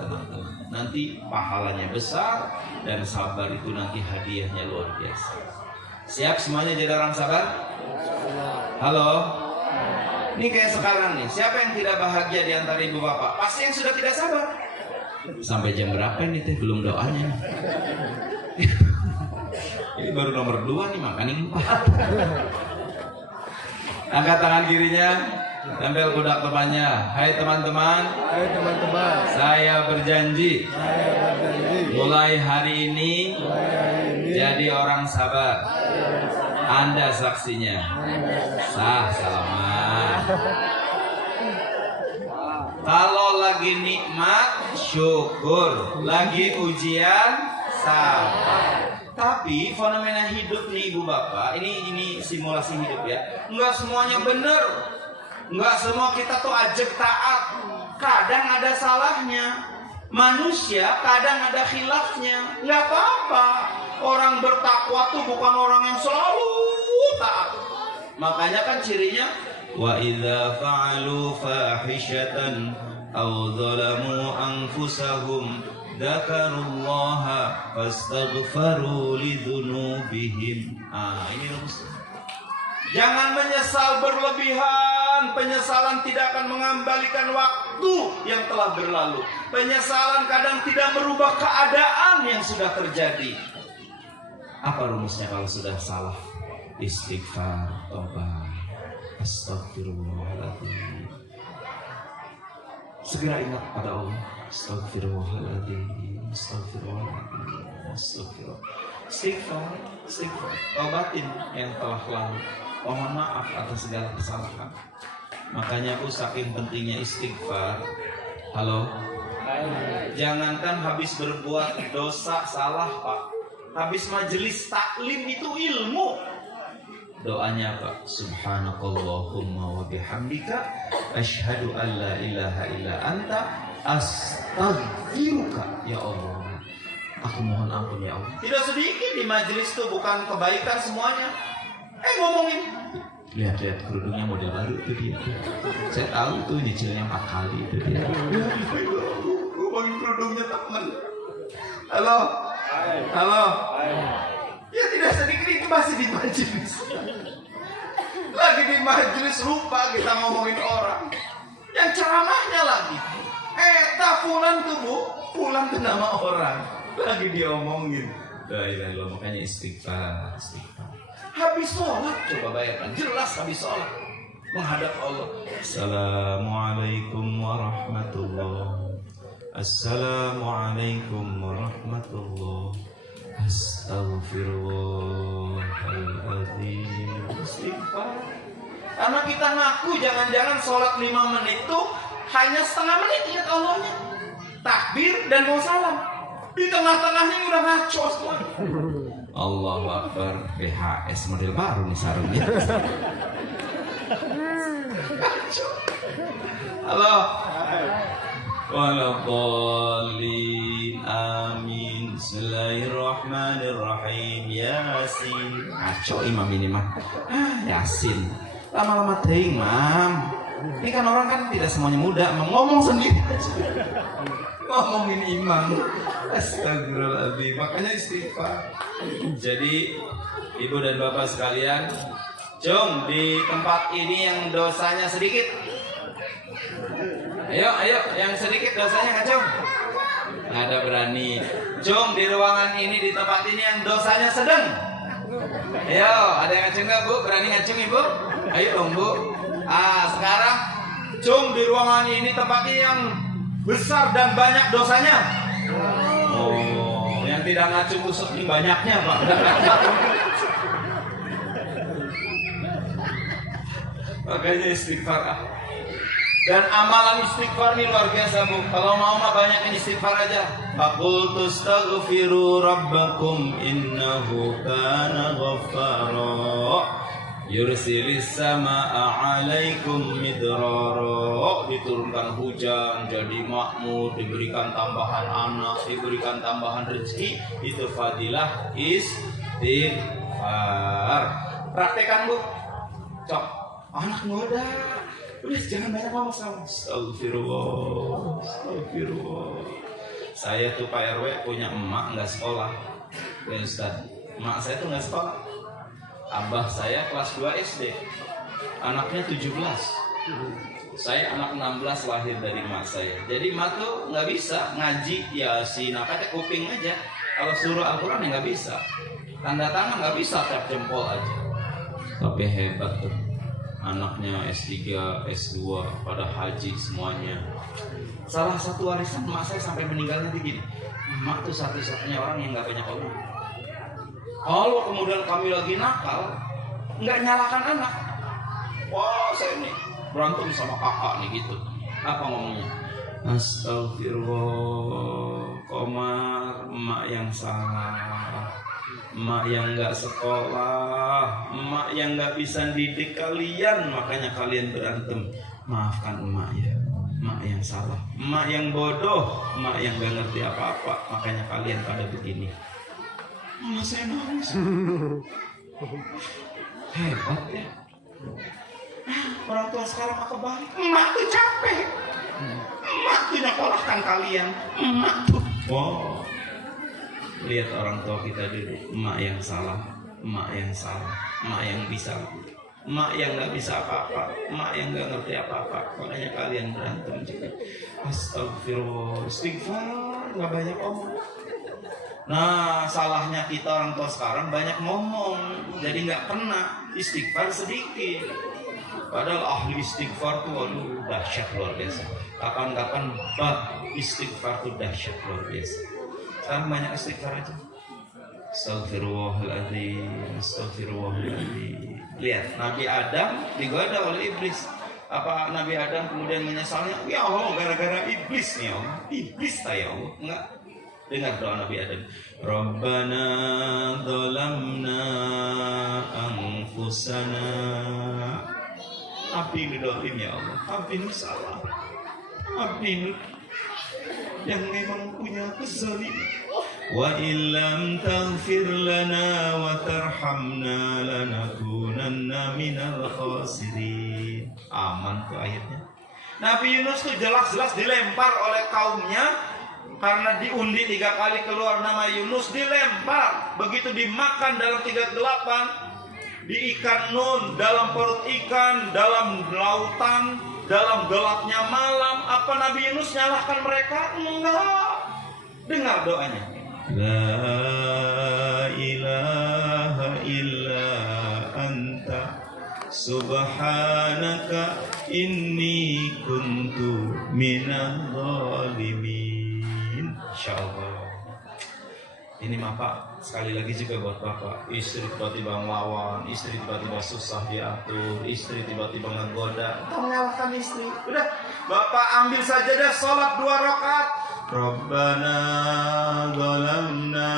Nanti pahalanya besar dan sabar itu nanti hadiahnya luar biasa. Siap semuanya jadi orang sabar? Halo? Ini kayak sekarang nih, siapa yang tidak bahagia di antara ibu bapak? Pasti yang sudah tidak sabar. Sampai jam berapa nih teh belum doanya nih? Ini baru nomor 2 nih, makan yang 4. Angkat tangan kirinya, tempel pundak depannya. Hai teman-teman. Saya berjanji. Mulai hari ini jadi orang sabar. Anda saksinya. Salaman. Kalau lagi nikmat, syukur. Lagi ujian, sabar. Tapi fenomena hidup nih ibu bapak, ini simulasi hidup ya. Enggak semuanya benar. Enggak semua kita tuh ajak taat. Kadang ada salahnya. Manusia kadang ada khilafnya. Enggak apa-apa. Orang bertakwa tuh bukan orang yang selalu taat. Makanya kan cirinya wa idza fa'alu fahishatan aw zalamu anfusahum dzakarullaha fastaghfaru lidzunubihim. Ini rumus. Jangan menyesal berlebihan. Penyesalan tidak akan mengembalikan waktu yang telah berlalu. Penyesalan kadang tidak merubah keadaan yang sudah terjadi. Apa rumusnya kalau sudah salah? Istighfar, tobat. Astagfirullahaladzim. Segera ingat pada Allah. Astagfirullahaladzim. Astagfirullah. Istighfar. Tobatin yang telah lalu. Mohon maaf atas segala kesalahan. Makanya aku saking pentingnya istighfar. Halo. Jangankan habis berbuat dosa salah Pak. Habis majelis taklim itu ilmu. Doanya apa? Subhanakallahumma wa bihamdika asyhadu an la ilaha illa anta astaghfiruka. Ya Allah, aku mohon ampun ya Allah. Tidak sedikit di majelis itu, bukan kebaikan semuanya. Ngomongin. Lihat kerudungnya model baru itu dia. Saya tahu tuh nyicilnya 4 kali itu dia. Ngomongin kerudungnya teman. Halo. Ya tidak sedikit itu masih di majelis. Lagi di majelis lupa kita ngomongin orang. Yang ceramahnya lagi. Fulan tuh bu, Fulan tuh nama orang. Lagi diomongin. La ilaha illallah, makanya istighfar. Habis sholat, coba bayangkan. Jelas habis sholat. Menghadap Allah. Assalamualaikum warahmatullahi. Assalamualaikum warahmatullahi. Astaghfirullahaladzim. Istighfar. Karena kita ngaku jangan-jangan sholat 5 menit itu hanya setengah menit ingat Allahnya, takbir dan mau salam. Di tengah-tengahnya udah ngaco semua. Allahu Akbar. BHS model baru nih sarungnya. Halo. Walaqalin amin. Bismillahirrahmanirrahim. Yasin. Ngaco imam ini mah. Yasin. Lama-lama teing, Mam. Ini kan orang kan tidak semuanya muda, ngomong sendiri aja. Ngomongin imam. Astagfirullahaladzim. Makanya istighfar. Jadi ibu dan bapak sekalian, Jom di tempat ini yang dosanya sedikit. Ayo, yang sedikit dosanya ngacung. Nggak ada berani. Jom di ruangan ini, di tempat ini yang dosanya sedang. Ayo, ada yang ngacung nggak bu? Berani ngacung ibu? Ayo dong bu. Sekarang jom di ruangan ini, tempat ini yang besar dan banyak dosanya. Oh, yang tidak ngacung usut ini banyaknya pak. Makanya istighfar. Dan amalan istighfar ini luar biasa bu. Kalau mau mah banyakin istighfar aja. Faqultu astaghfiru rabbakum innahu kana ghaffara yursilis samaa'a 'alaikum midrara. Diturunkan hujan jadi makmur, diberikan tambahan anak, diberikan tambahan rezeki. Itu fadilah istighfar. Praktekan bu. Cok, anak muda. Udah jangan banyak ngomong sama. Astagfirullah. Saya tuh Pak RW punya emak nggak sekolah. Ya Ustaz, emak saya tuh nggak sekolah. Abah saya kelas 2 SD, anaknya 17. Saya anak 16 lahir dari emak saya. Jadi emak tuh nggak bisa ngaji Yasin, apa kuping aja. Kalau suruh Al-Quran ya nggak bisa. Tanda tangan nggak bisa, tap jempol aja. Tapi hebat tuh. Anaknya S3, S2, pada haji semuanya. Salah satu warisan emak saya sampai meninggalnya begini. Emak tuh satu-satunya orang yang gak banyak omong. Kalau kemudian kami lagi nakal, gak nyalakan anak. Wah saya nih berantem sama kakak nih gitu. Apa ngomongnya? Astagfirullah, Komar, emak yang salah. Emak yang gak sekolah, emak yang gak bisa didik kalian, makanya kalian berantem. Maafkan emak ya, emak yang salah, emak yang bodoh, emak yang gak ngerti apa-apa, makanya kalian pada begini. Malah saya nangis. Hebat ya. Orang tua sekarang apa balik? Emak tuh capek. Emak tuh nyekolahkan kalian. Emak tuh. Wow. Lihat orang tua kita dulu, emak yang salah, emak yang salah, emak yang bisa, emak yang nggak bisa apa-apa, emak yang nggak ngerti apa-apa, makanya kalian berantem juga. Astagfirullah, istighfar, nggak banyak omong. Nah, salahnya kita orang tua sekarang banyak ngomong, jadi nggak pernah istighfar sedikit. Padahal ahli istighfar tuh, waduh, dahsyat luar biasa. Kapan-kapan bab istighfar tuh dahsyat luar biasa. Sekarang banyak istighfar aja. Astagfirullahaladzim. Lihat, Nabi Adam digoda oleh iblis. Apa Nabi Adam kemudian menyesalnya? Ya Allah, gara-gara iblis nih Allah. Iblis ya Allah. Enggak. Dengar doa Nabi Adam. Rabbana dhalamna anfusana. Abdi nu dolim ya Allah, abdi nu salah, abdi nu yang memang punya kezaliman. Wa illam taghfir lana wa tarhamna lanakunanna minal khasirin. Aman tuh ayatnya. Nabi Yunus tuh jelas-jelas dilempar oleh kaumnya karena diundi 3 kali keluar nama Yunus, dilempar. Begitu dimakan dalam 3 gelapan, di ikan nun, dalam perut ikan, dalam lautan, dalam gelapnya malam. Apa Nabi Yunus nyalahkan mereka? Enggak. Dengar doanya. La ilaha illa anta subhanaka inni kuntu minadh dhalimin. Insyaallah. Ini mah Pak, sekali lagi juga buat Bapak. Istri tiba-tiba ngelawan, istri tiba-tiba susah diatur, istri tiba-tiba ngegoda. Kamu menyalahkan istri. Udah, Bapak ambil saja deh sholat 2 rakaat. Rabbana zalamna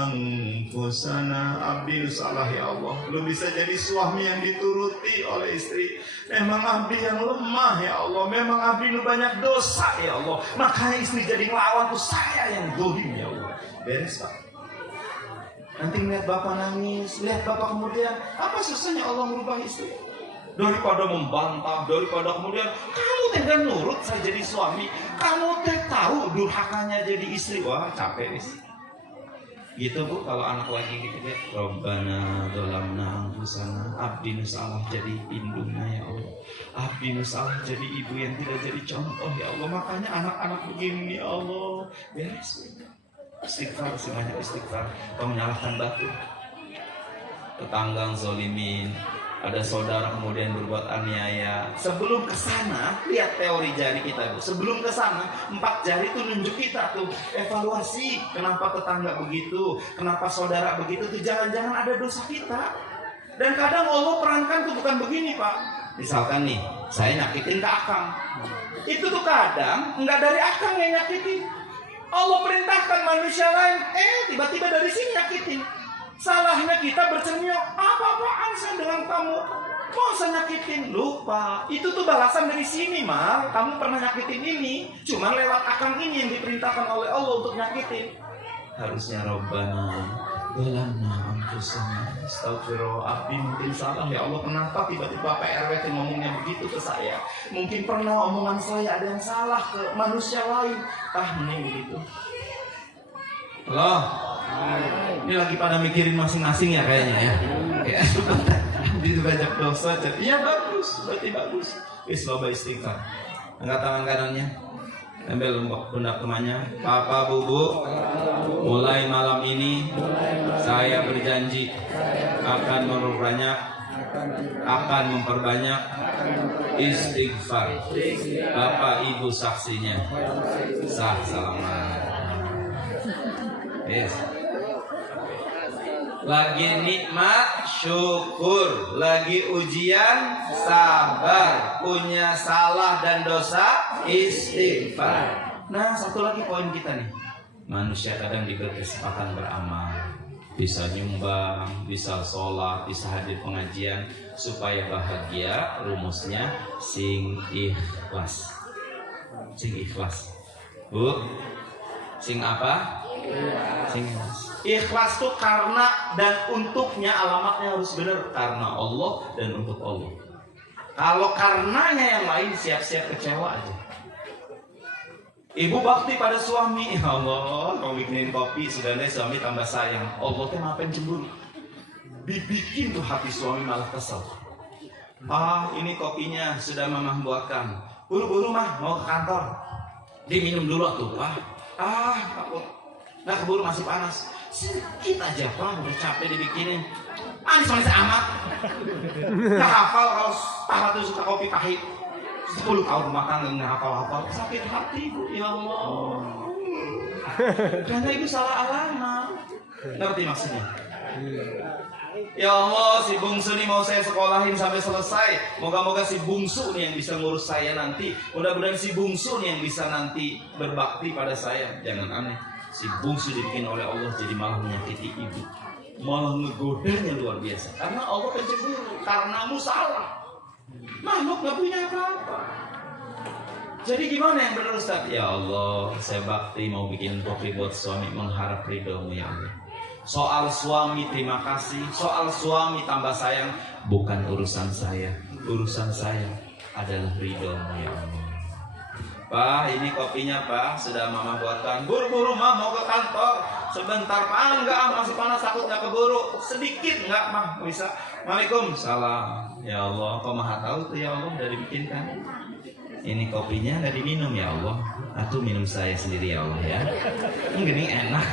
anfusana. Abdi salah ya Allah. Lu bisa jadi suami yang dituruti oleh istri. Memang abdi yang lemah ya Allah. Memang abdi lu banyak dosa ya Allah. Makanya istri jadi ngelawan tuh saya yang dolim ya Allah. Beres Pak. Nanti lihat Bapak nangis, lihat Bapak kemudian, apa susahnya Allah merubah istri? Daripada membantah, daripada kemudian kamu tidak nurut saya jadi suami, kamu tidak tahu durhakanya jadi istri. Wah capek nih. Gitu Bu, kalau anak lagi gitu ya. Rabbana zalamna anfusana. Abdi nu salah jadi indungnya ya Allah. Abdi nu salah jadi ibu yang tidak jadi contoh ya Allah. Makanya anak-anak begini ya Allah. Beres. Istighfar, sebanyak istighfar. Kau menyalahkan batu, tetangga zolimin, ada saudara kemudian berbuat aniaya. Sebelum ke sana, lihat teori jari kita Bu. Sebelum ke sana, 4 jari itu nunjuk kita tuh evaluasi. Kenapa tetangga begitu? Kenapa saudara begitu? Tuh jangan-jangan ada dosa kita. Dan kadang Allah perankan tuh bukan begini Pak. Misalkan nih, saya nyakitin ke akang. Itu tuh kadang nggak dari akang yang nyakitin. Allah perintahkan manusia lain, tiba-tiba dari sini nyakitin. Salahnya kita bercermin, apa-apaan saya dengan kamu? Mau saya nyakitin? Lupa. Itu tuh balasan dari sini, Mar. Kamu pernah nyakitin ini, cuma lewat akang ini yang diperintahkan oleh Allah untuk nyakitin. Harusnya Rabbana zalamna anfusana. Astagfirullah, abdi mungkin salah ya Allah. Kenapa tiba-tiba Pak RW ngomongnya begitu ke saya? Mungkin pernah omongan saya ada yang salah ke manusia lain. Mending begitu. Loh, ini lagi pada mikirin masing-masing ya kayaknya ya. Ya, abdi banyak dosa. Iya bagus, berarti bagus. Loba istighfar. Angkat tangan kanannya. Ambil pundak temannya. Papa, Bubu, mulai malam ini saya berjanji akan memperbanyak istighfar. Bapak Ibu saksinya. Sah salaman. Yes. Lagi nikmat syukur, lagi ujian sabar, punya salah dan dosa istighfar. Nah, satu lagi poin kita nih. Manusia kadang diberi kesempatan beramal, bisa nyumbang, bisa sholat, bisa hadir pengajian supaya bahagia. Rumusnya sing ikhlas. Sing ikhlas. Bu, sing apa? Sing ikhlas. Ikhlas tuh karena dan untuknya, alamatnya harus benar, karena Allah dan untuk Allah. Kalau karenanya yang lain siap-siap kecewa aja. Ibu bakti pada suami, ya Allah, mau bikinin kopi, sudah deh suami tambah sayang. Allah tuh ngapain cemburu? Dibikin tuh hati suami malah kesel. Ini kopinya sudah mamah buatkan. Buru-buru mah mau ke kantor. Diminum dulu tuh, takut. Nah keburu masih panas. Sedikit aja Pak, udah capek dibikinin. Manis amat. Gak hafal kalau Pak tuh suka kopi pahit. 10 tahun makan gak hafal-hafal. Sakit hati Bu, ya Allah. Karena ibu salah alamat. Ngerti maksudnya? Ya Allah, si bungsu nih mau saya sekolahin sampai selesai. Moga-moga si bungsu nih yang bisa ngurus saya nanti. Mudah-mudahan si bungsu nih yang bisa nanti berbakti pada saya. Jangan aneh, si bungsu dibikin oleh Allah jadi malah menyakiti ibu. malah ngegodanya luar biasa. Karena Allah pencemburu, karenamu salah. Makhluk gak punya apa-apa. Jadi gimana yang benar Ustaz? Ya Allah, saya bakti mau bikin kopi buat suami, mengharap ridhomu ya Allah. Soal suami terima kasih, soal suami tambah sayang, bukan urusan saya. Urusan saya adalah ridhomu ya Allah. Pak, ini kopinya Pak, sudah Mama buatkan. Buru-buru Mah mau ke kantor. Sebentar Pak, enggak masih panas takutnya keburu. Sedikit enggak Mah, bisa. Waalaikumsalam. Ya Allah, kau Maha tahu tuh ya Allah, udah dibikinkan. Ini kopinya nggak diminum ya Allah, atau minum saya sendiri ya Allah ya. Gini enak.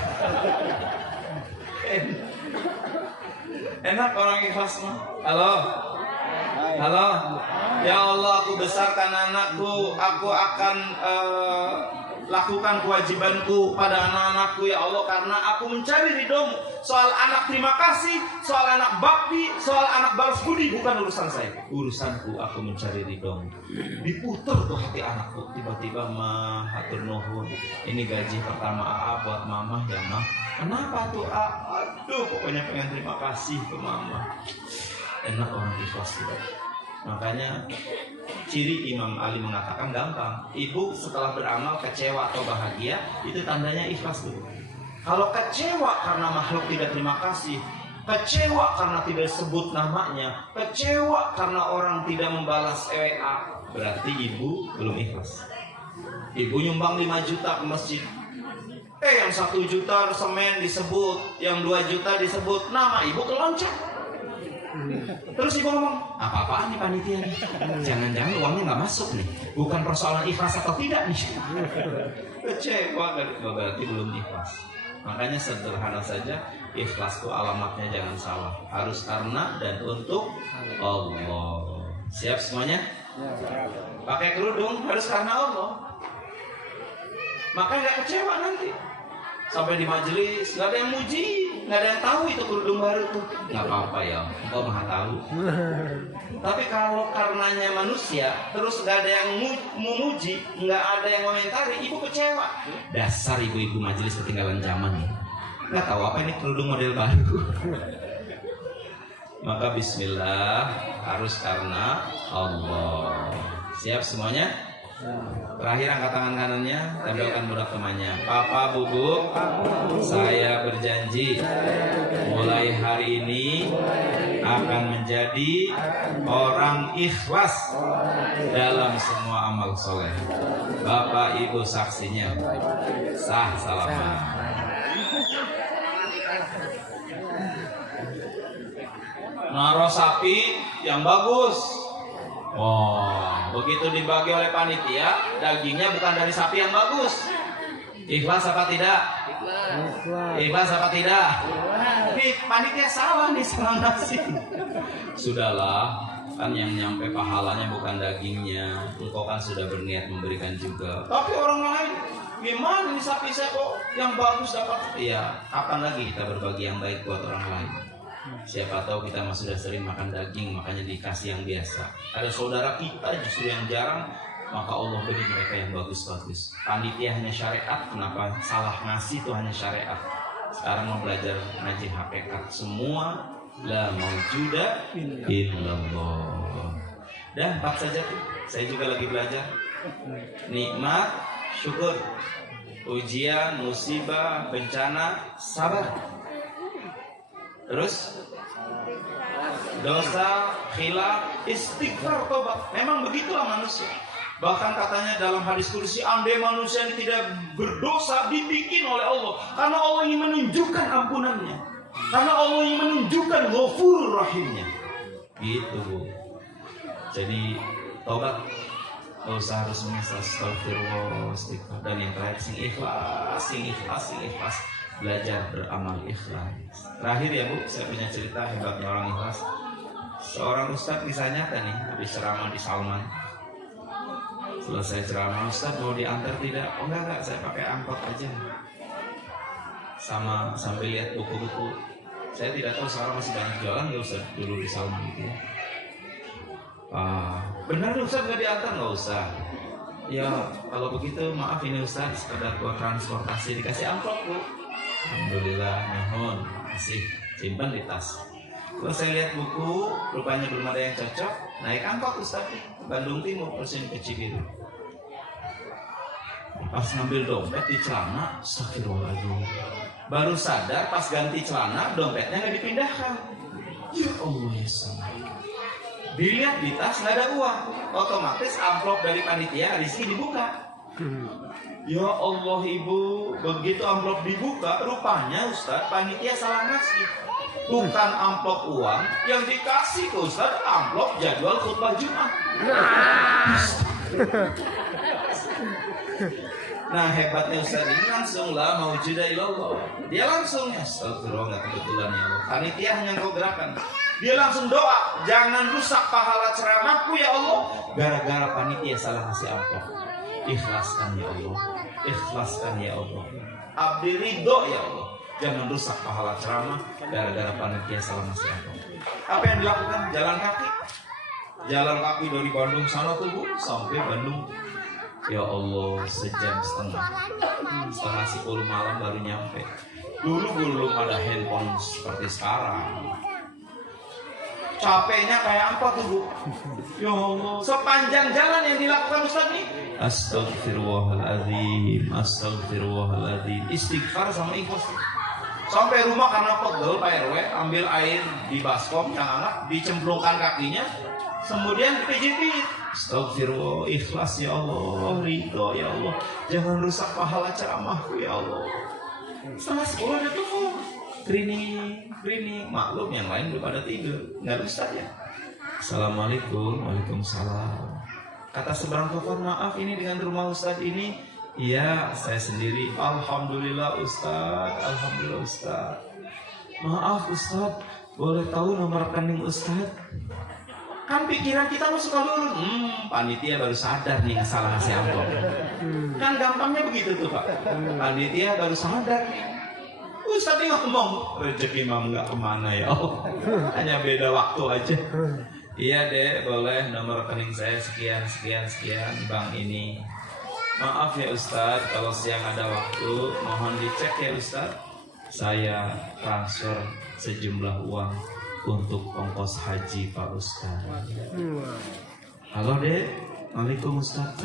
Enak orang ikhlas mah. Halo. Halo. Ya Allah, aku besarkan anakku, aku akan lakukan kewajibanku pada anak-anakku ya Allah, karena aku mencari ridhomu. Soal anak terima kasih, soal anak bakti, soal anak balas budi bukan urusan saya. Urusanku aku mencari ridhomu. Diputer tuh hati anakku, tiba-tiba Mah hatur nuhun, ini gaji pertama AA buat Mama ya Mah. Kenapa tuh aduh pokoknya pengen terima kasih ke Mama. Enak orang ikhlas gitu. Makanya ciri Imam Ali mengatakan gampang. Ibu setelah beramal kecewa atau bahagia, itu tandanya ikhlas dulu. Kalau kecewa karena makhluk tidak terima kasih, kecewa karena tidak disebut namanya, kecewa karena orang tidak membalas WA, berarti ibu belum ikhlas. Ibu nyumbang 5 juta ke masjid, yang 1 juta semen disebut, yang 2 juta disebut, nama ibu keloncat. Terus ibu ngomong, apa-apaan nih panitia nih? Jangan-jangan uangnya nggak masuk nih. Bukan persoalan ikhlas atau tidak nih. Kecewa berarti belum ikhlas. Makanya sederhana saja, ikhlas itu alamatnya jangan salah. Harus karena dan untuk Allah. Siap semuanya? Pakai kerudung harus karena Allah. Maka nggak kecewa nanti. Sampai di majelis nggak ada yang muji, nggak ada yang tahu itu kerudung baru tuh. Nggak apa-apa ya, Engkau Maha tahu. Tapi kalau karenanya manusia, terus nggak ada yang memuji, nggak ada yang komentari, ibu kecewa. Dasar ibu-ibu majelis ketinggalan zaman nih. Nggak tahu apa ini kerudung model baru. Maka Bismillah harus karena Allah. Siap semuanya? Terakhir angkat tangan kanannya, tempelkan budak temannya. Papa, Bubu, saya berjanji mulai hari ini akan menjadi orang ikhlas dalam semua amal soleh. Bapak Ibu saksinya. Sah salaman. Naruh sapi yang bagus. Oh, begitu dibagi oleh panitia, dagingnya bukan dari sapi yang bagus. Ikhlas apa tidak? Ikhlas apa tidak? Nih, panitia salah nih salah nasi. Sudahlah, kan yang nyampe pahalanya bukan dagingnya. Engkau kan sudah berniat memberikan juga. Tapi orang lain, gimana nih sapi saya kok yang bagus dapat? Iya, kapan lagi kita berbagi yang baik buat orang lain? Siapa tahu kita sudah sering makan daging, makanya dikasih yang biasa. Ada saudara kita justru yang jarang, maka Allah beri mereka yang bagus-bagus. Panitia hanya syariat, kenapa salah ngasih itu hanya syariat? Sekarang mau belajar ngaji hakikat semua, la maujuda illallah. Dan 4 saja tuh, saya juga lagi belajar. Nikmat, syukur, ujian, musibah, bencana, sabar. Terus dosa, khilaf, istighfar, tobat. Memang begitulah manusia. Bahkan katanya dalam hadis kursi, andai manusia ini tidak berdosa dibikin oleh Allah, karena Allah ingin menunjukkan ampunannya, karena Allah ingin menunjukkan Ghafurur Rahimnya. Gitu Bu. Jadi tobat, dosa harus menyesal, astagfirullah, istighfar. Dan yang terakhir sing ikhlas. Belajar beramal ikhlas. Terakhir ya Bu, saya punya cerita hebatnya orang ikhlas. Seorang ustadz kisah nyata nih, habis ceramah di Salman. Selesai ceramah, ustadz mau diantar tidak? Oh enggak, saya pakai angkot aja. Sambil lihat buku-buku. Saya tidak tahu sekarang masih banyak jualan ya ustadz dulu di Salman gitu. Benar ustadz nggak diantar? Nggak usah. Ya kalau begitu maaf ini ustadz, sekedar buat transportasi, dikasih amplop Bu. Alhamdulillah, mohon masih simpan di tas. Terus saya lihat buku, rupanya belum ada yang cocok. Naik angkot Ustaz, Bandung Timur, persen ke Cibiru. Pas ngambil dompet di celana, astagfirullahaladzim. Baru sadar pas ganti celana, dompetnya nggak dipindahkan. Ya Allah ya salam. Dilihat di tas nggak ada uang, otomatis amplop dari panitia Rizki dibuka. Ya Allah ibu, begitu amplop dibuka, rupanya Ustaz panitia salah ngasih. Bukan amplop uang, yang dikasih ke Ustaz amplop jadwal khutbah Jumat. Nah hebatnya Ustaz ini langsung lah mau juda ilallah. Dia langsung astagfirullah, nggak kebetulan ya Allah. Panitia hanya kau gerakan. Dia langsung doa, jangan rusak pahala ceramahku ya Allah. Gara-gara panitia salah kasih amplop. Ikhlaskan ya Allah, ikhlaskan ya Allah. Abdi ridho ya Allah. Jangan rusak pahala ceramah gara-gara panitia salah ngasih amplop. Apa yang dilakukan? Jalan kaki. Jalan kaki dari Bandung sana tuh Bu, sampai Bandung. Ya Allah, sejam setengah. Setengah 10 malam baru nyampe. Dulu belum ada handphone seperti sekarang. Capeknya kayak apa tuh Bu? Ya Allah, sepanjang jalan yang dilakukan Ustaz nih. Astagfirullahaladzim, astagfirullahaladzim. Istighfar sama ikhlas. Sampai rumah karena pegel Pak RW, ambil air di baskom yang anak, dicemplungkan kakinya, kemudian dipijit-pijit. Astagfirullah, ikhlas ya Allah, ridho ya Allah. Jangan rusak pahala ceramahku ya Allah. Setengah 10 ada telepon. Training. Maklum yang lain belum pada tidur. Nggak Ustaz ya. Assalamualaikum, waalaikumsalam. Kata seberang telepon, maaf ini dengan rumah Ustaz ini. Iya, saya sendiri. Alhamdulillah Ustaz, alhamdulillah Ustaz. Maaf Ustaz, boleh tahu nomor rekening Ustaz? Kan pikiran kita mau suka dulu. Panitia baru sadar nih salah ngasih amplop. Kan gampangnya begitu tuh Pak. Panitia baru sadar nih. Ustaz ini ngomong rezeki mah nggak kemana ya. Oh, hanya beda waktu aja. Iya deh, boleh nomor rekening saya sekian bank ini. Maaf ya Ustaz, kalau siang ada waktu, mohon dicek ya Ustaz. Saya transfer sejumlah uang untuk ongkos haji Pak Ustaz. Halo Dek, Waalaikumsalam Ustaz.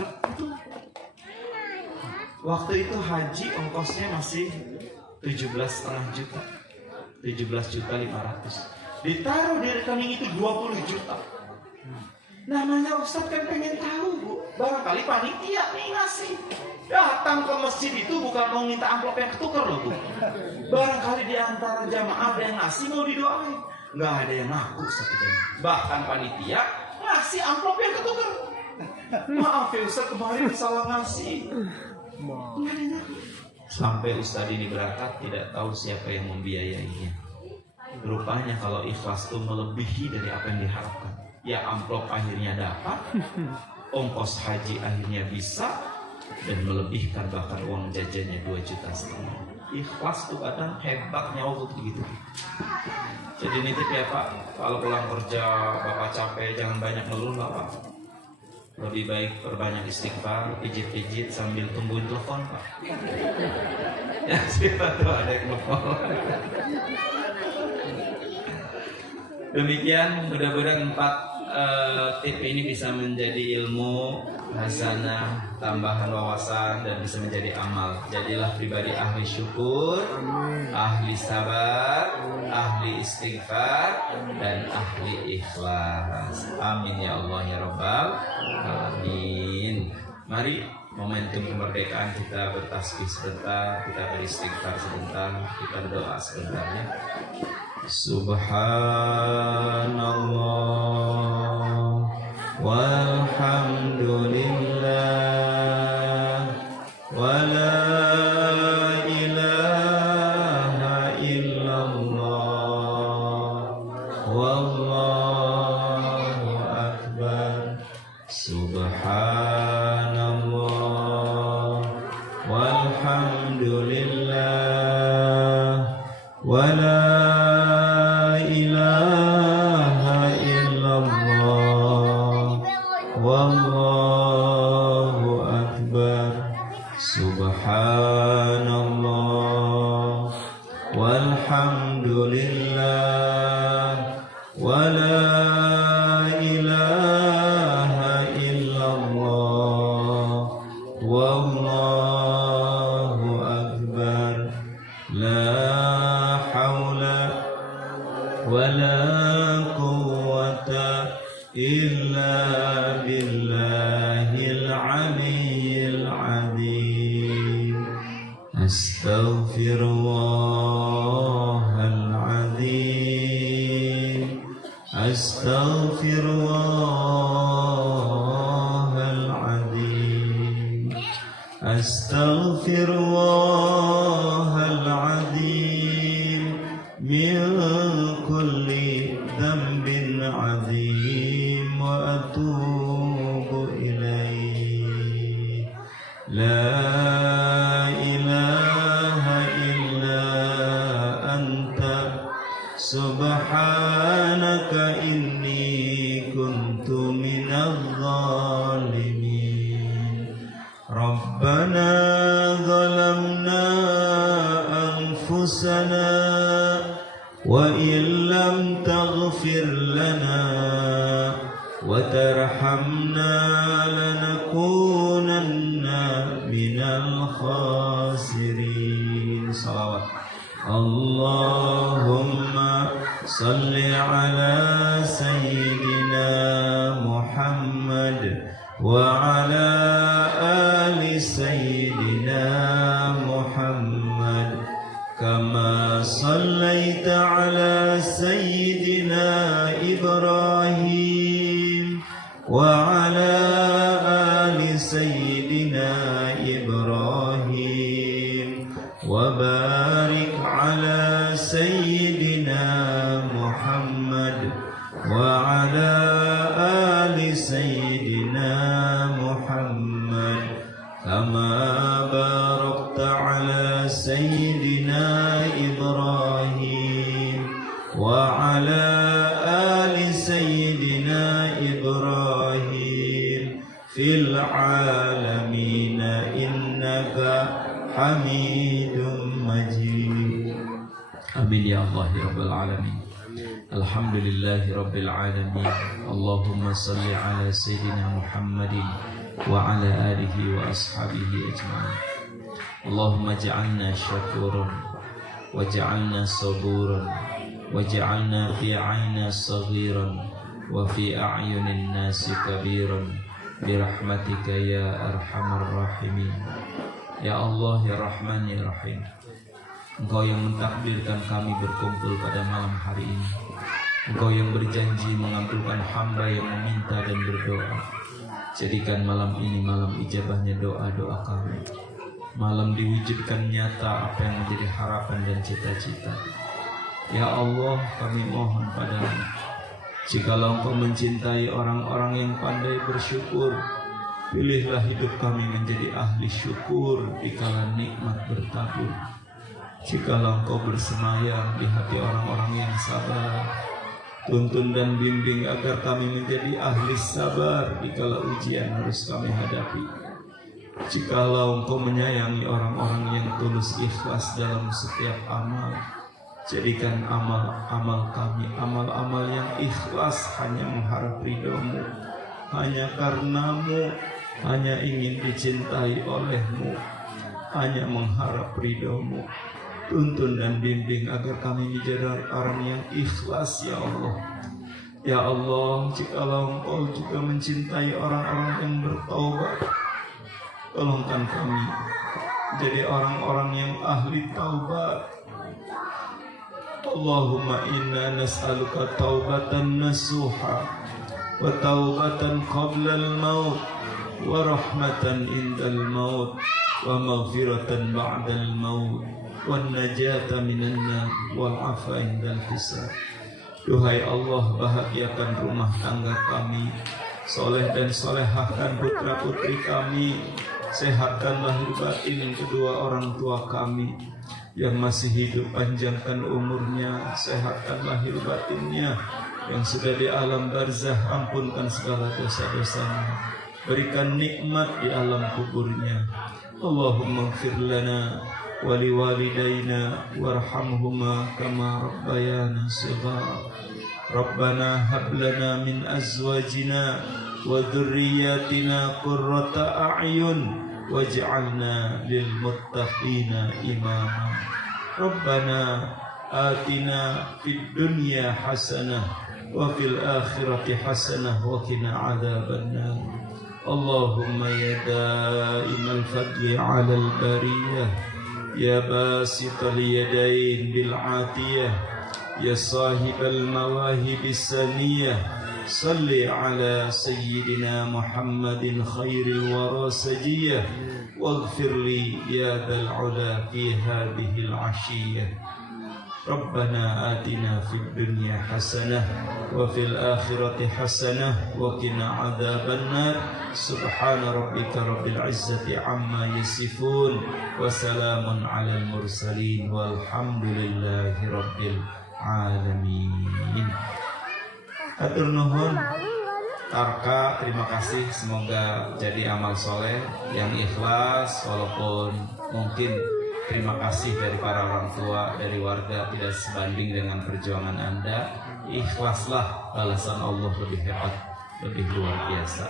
Waktu itu haji ongkosnya masih 17,5 juta, 17.500.000. Ditaruh di rekening itu 20 juta. Namanya Ustaz kan pengen tahu Bu, barangkali panitia nih ngasih. Datang ke masjid itu bukan mau minta amplop yang ketukar loh Bu. Barangkali di antara jamaah ada yang ngasih mau didoain. Nggak ada yang ngaku satu jamaah. Bahkan panitia ngasih amplop yang ketukar. Maaf ya Ustaz, kemarin salah ngasih. Nggak ada yang ngaku. Sampai Ustaz ini berangkat tidak tahu siapa yang membiayainya. Rupanya kalau ikhlas itu melebihi dari apa yang diharapkan. Ya amplop akhirnya dapat, ongkos haji akhirnya bisa, dan melebihkan bahkan uang jajannya 2,5 juta. Ikhlas tuh kadang hebatnya waktu begitu. Jadi nitip ya Pak, kalau pulang kerja Bapak capek jangan banyak ngeluh lah Pak. Lebih baik perbanyak istighfar, pijit-pijit sambil tungguin telepon Pak. Ya siapa tuh ada yang telepon. Demikian mudah-mudahan 4 tip ini bisa menjadi ilmu, hasanah, tambahan wawasan dan bisa menjadi amal. Jadilah pribadi ahli syukur, ahli sabar, ahli istighfar dan ahli ikhlas. Amin ya Allah ya Rabbal alamin. Mari momentum kemerdekaan kita bertasbih sebentar, kita beristighfar sebentar, kita berdoa sebentar ya. Subhanallah walhamdulillah wa la ilaha illallah wallahu akbar. Subhanallah walhamdulillah wa la wallahu akbar. Subhanallah walhamdulillah wa la ilaha illallah wallahu akbar la haula wa la quwwata illa billahil aliyyil azim. Astaghfirullahaladzim, astaghfirullahaladzim, astaghfirullahaladzim min kulli dhanbin azim wa atubu ilaih. La subhanaka inni kuntu minadh dhalimin. Rabbana zalamna anfusana wa illam taghfir lana wa tarhamna lanakunanna minal khasirin. Salawat. Allahumma salli ala sayyidina Muhammad wa ala ali sayyidina Muhammad kama sallaita ala sayyidina Ibrahim wa ala ali sayyidina Ibrahim wa barik ala sayyidina Muhammad wa ala ali sayyidina Muhammad kama barakta ala sayyidina Ibrahim wa ala ali sayyidina Ibrahim fil alamin innaka Hamidum Majid. Amin ya Allah ya Rabbal Alamin. Alhamdulillahi Rabbil Alamin. Allahumma salli ala Sayyidina Muhammadin wa ala alihi wa ashabihi ajma'in. Allahumma ja'alna syakuran wa ja'alna saburan wa ja'alna fi a'yina saghiran wa fi a'yunin nasi kabiran birahmatika ya arhamar rahimin. Ya Allah, ya Rahman, ya Rahim, Engkau yang mentakdirkan kami berkumpul pada malam hari ini. Engkau yang berjanji mengabulkan hamba yang meminta dan berdoa. Jadikan malam ini malam ijabahnya doa-doa kami. Malam diwujudkan nyata apa yang menjadi harapan dan cita-cita. Ya Allah, kami mohon padamu, jikalau Engkau mencintai orang-orang yang pandai bersyukur, pilihlah hidup kami menjadi ahli syukur dikala nikmat bertabur. Jikalau Engkau bersemayam di hati orang-orang yang sabar, tuntun dan bimbing agar kami menjadi ahli sabar dikala ujian harus kami hadapi. Jikalau Engkau menyayangi orang-orang yang tulus ikhlas dalam setiap amal, jadikan amal-amal kami amal-amal yang ikhlas hanya mengharap ridho-Mu, hanya karena-Mu, hanya ingin dicintai oleh-Mu, hanya mengharap ridho-Mu. Tuntun dan bimbing agar kami menjadi orang yang ikhlas ya Allah. Ya Allah, jikalau Engkau juga mencintai orang-orang yang bertaubat, tolongkan kami jadi orang-orang yang ahli taubat. Allahumma inna nas'aluka taubatan nasuha wa taubatan qabla al-maut wa rahmatan indal maut wa maghfiratan ba'dal maut wa najata minan nar wal afa indal hisab. Duhai Allah, bahagiakan rumah tangga kami, soleh dan solehahkan putra putri kami, sehatkan lahir batin kedua orang tua kami yang masih hidup, panjangkan umurnya, sehatkan lahir batinnya. Yang sudah di alam barzah, ampunkan segala dosa-dosanya, berikan nikmat di alam kuburnya. Allahumma ighfir lana ولوالدينا وارحمهما كما ربيانا صغارا ربنا هب لنا من أزواجنا وذرياتنا قرة أعين واجعلنا للمتقين إماما ربنا آتنا في الدنيا حسنة وفي الآخرة حسنة وقنا عذاب النار اللهم يا دائم الفضل على البرية يا باسط اليدين بالعافية يا صاحب المواهب السنية صل على سيدنا محمد خير الورى سجية واغفر لي يا ذا العلا في هذه العشية ربنا آتنا في الدنيا حسنة وفي الآخرة حسنة وقنا عذاب النار سبحان ربك رب العزة عما يصفون وسلام على المرسلين والحمد لله رب العالمين. Hatur nuhun Tarka, terima kasih, semoga jadi amal soleh yang ikhlas, walaupun mungkin terima kasih dari para orang tua, dari warga tidak sebanding dengan perjuangan Anda. Ikhlaslah, balasan Allah lebih hebat, lebih luar biasa.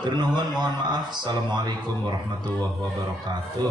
Hatur nuhun, mohon maaf. Assalamualaikum warahmatullahi wabarakatuh.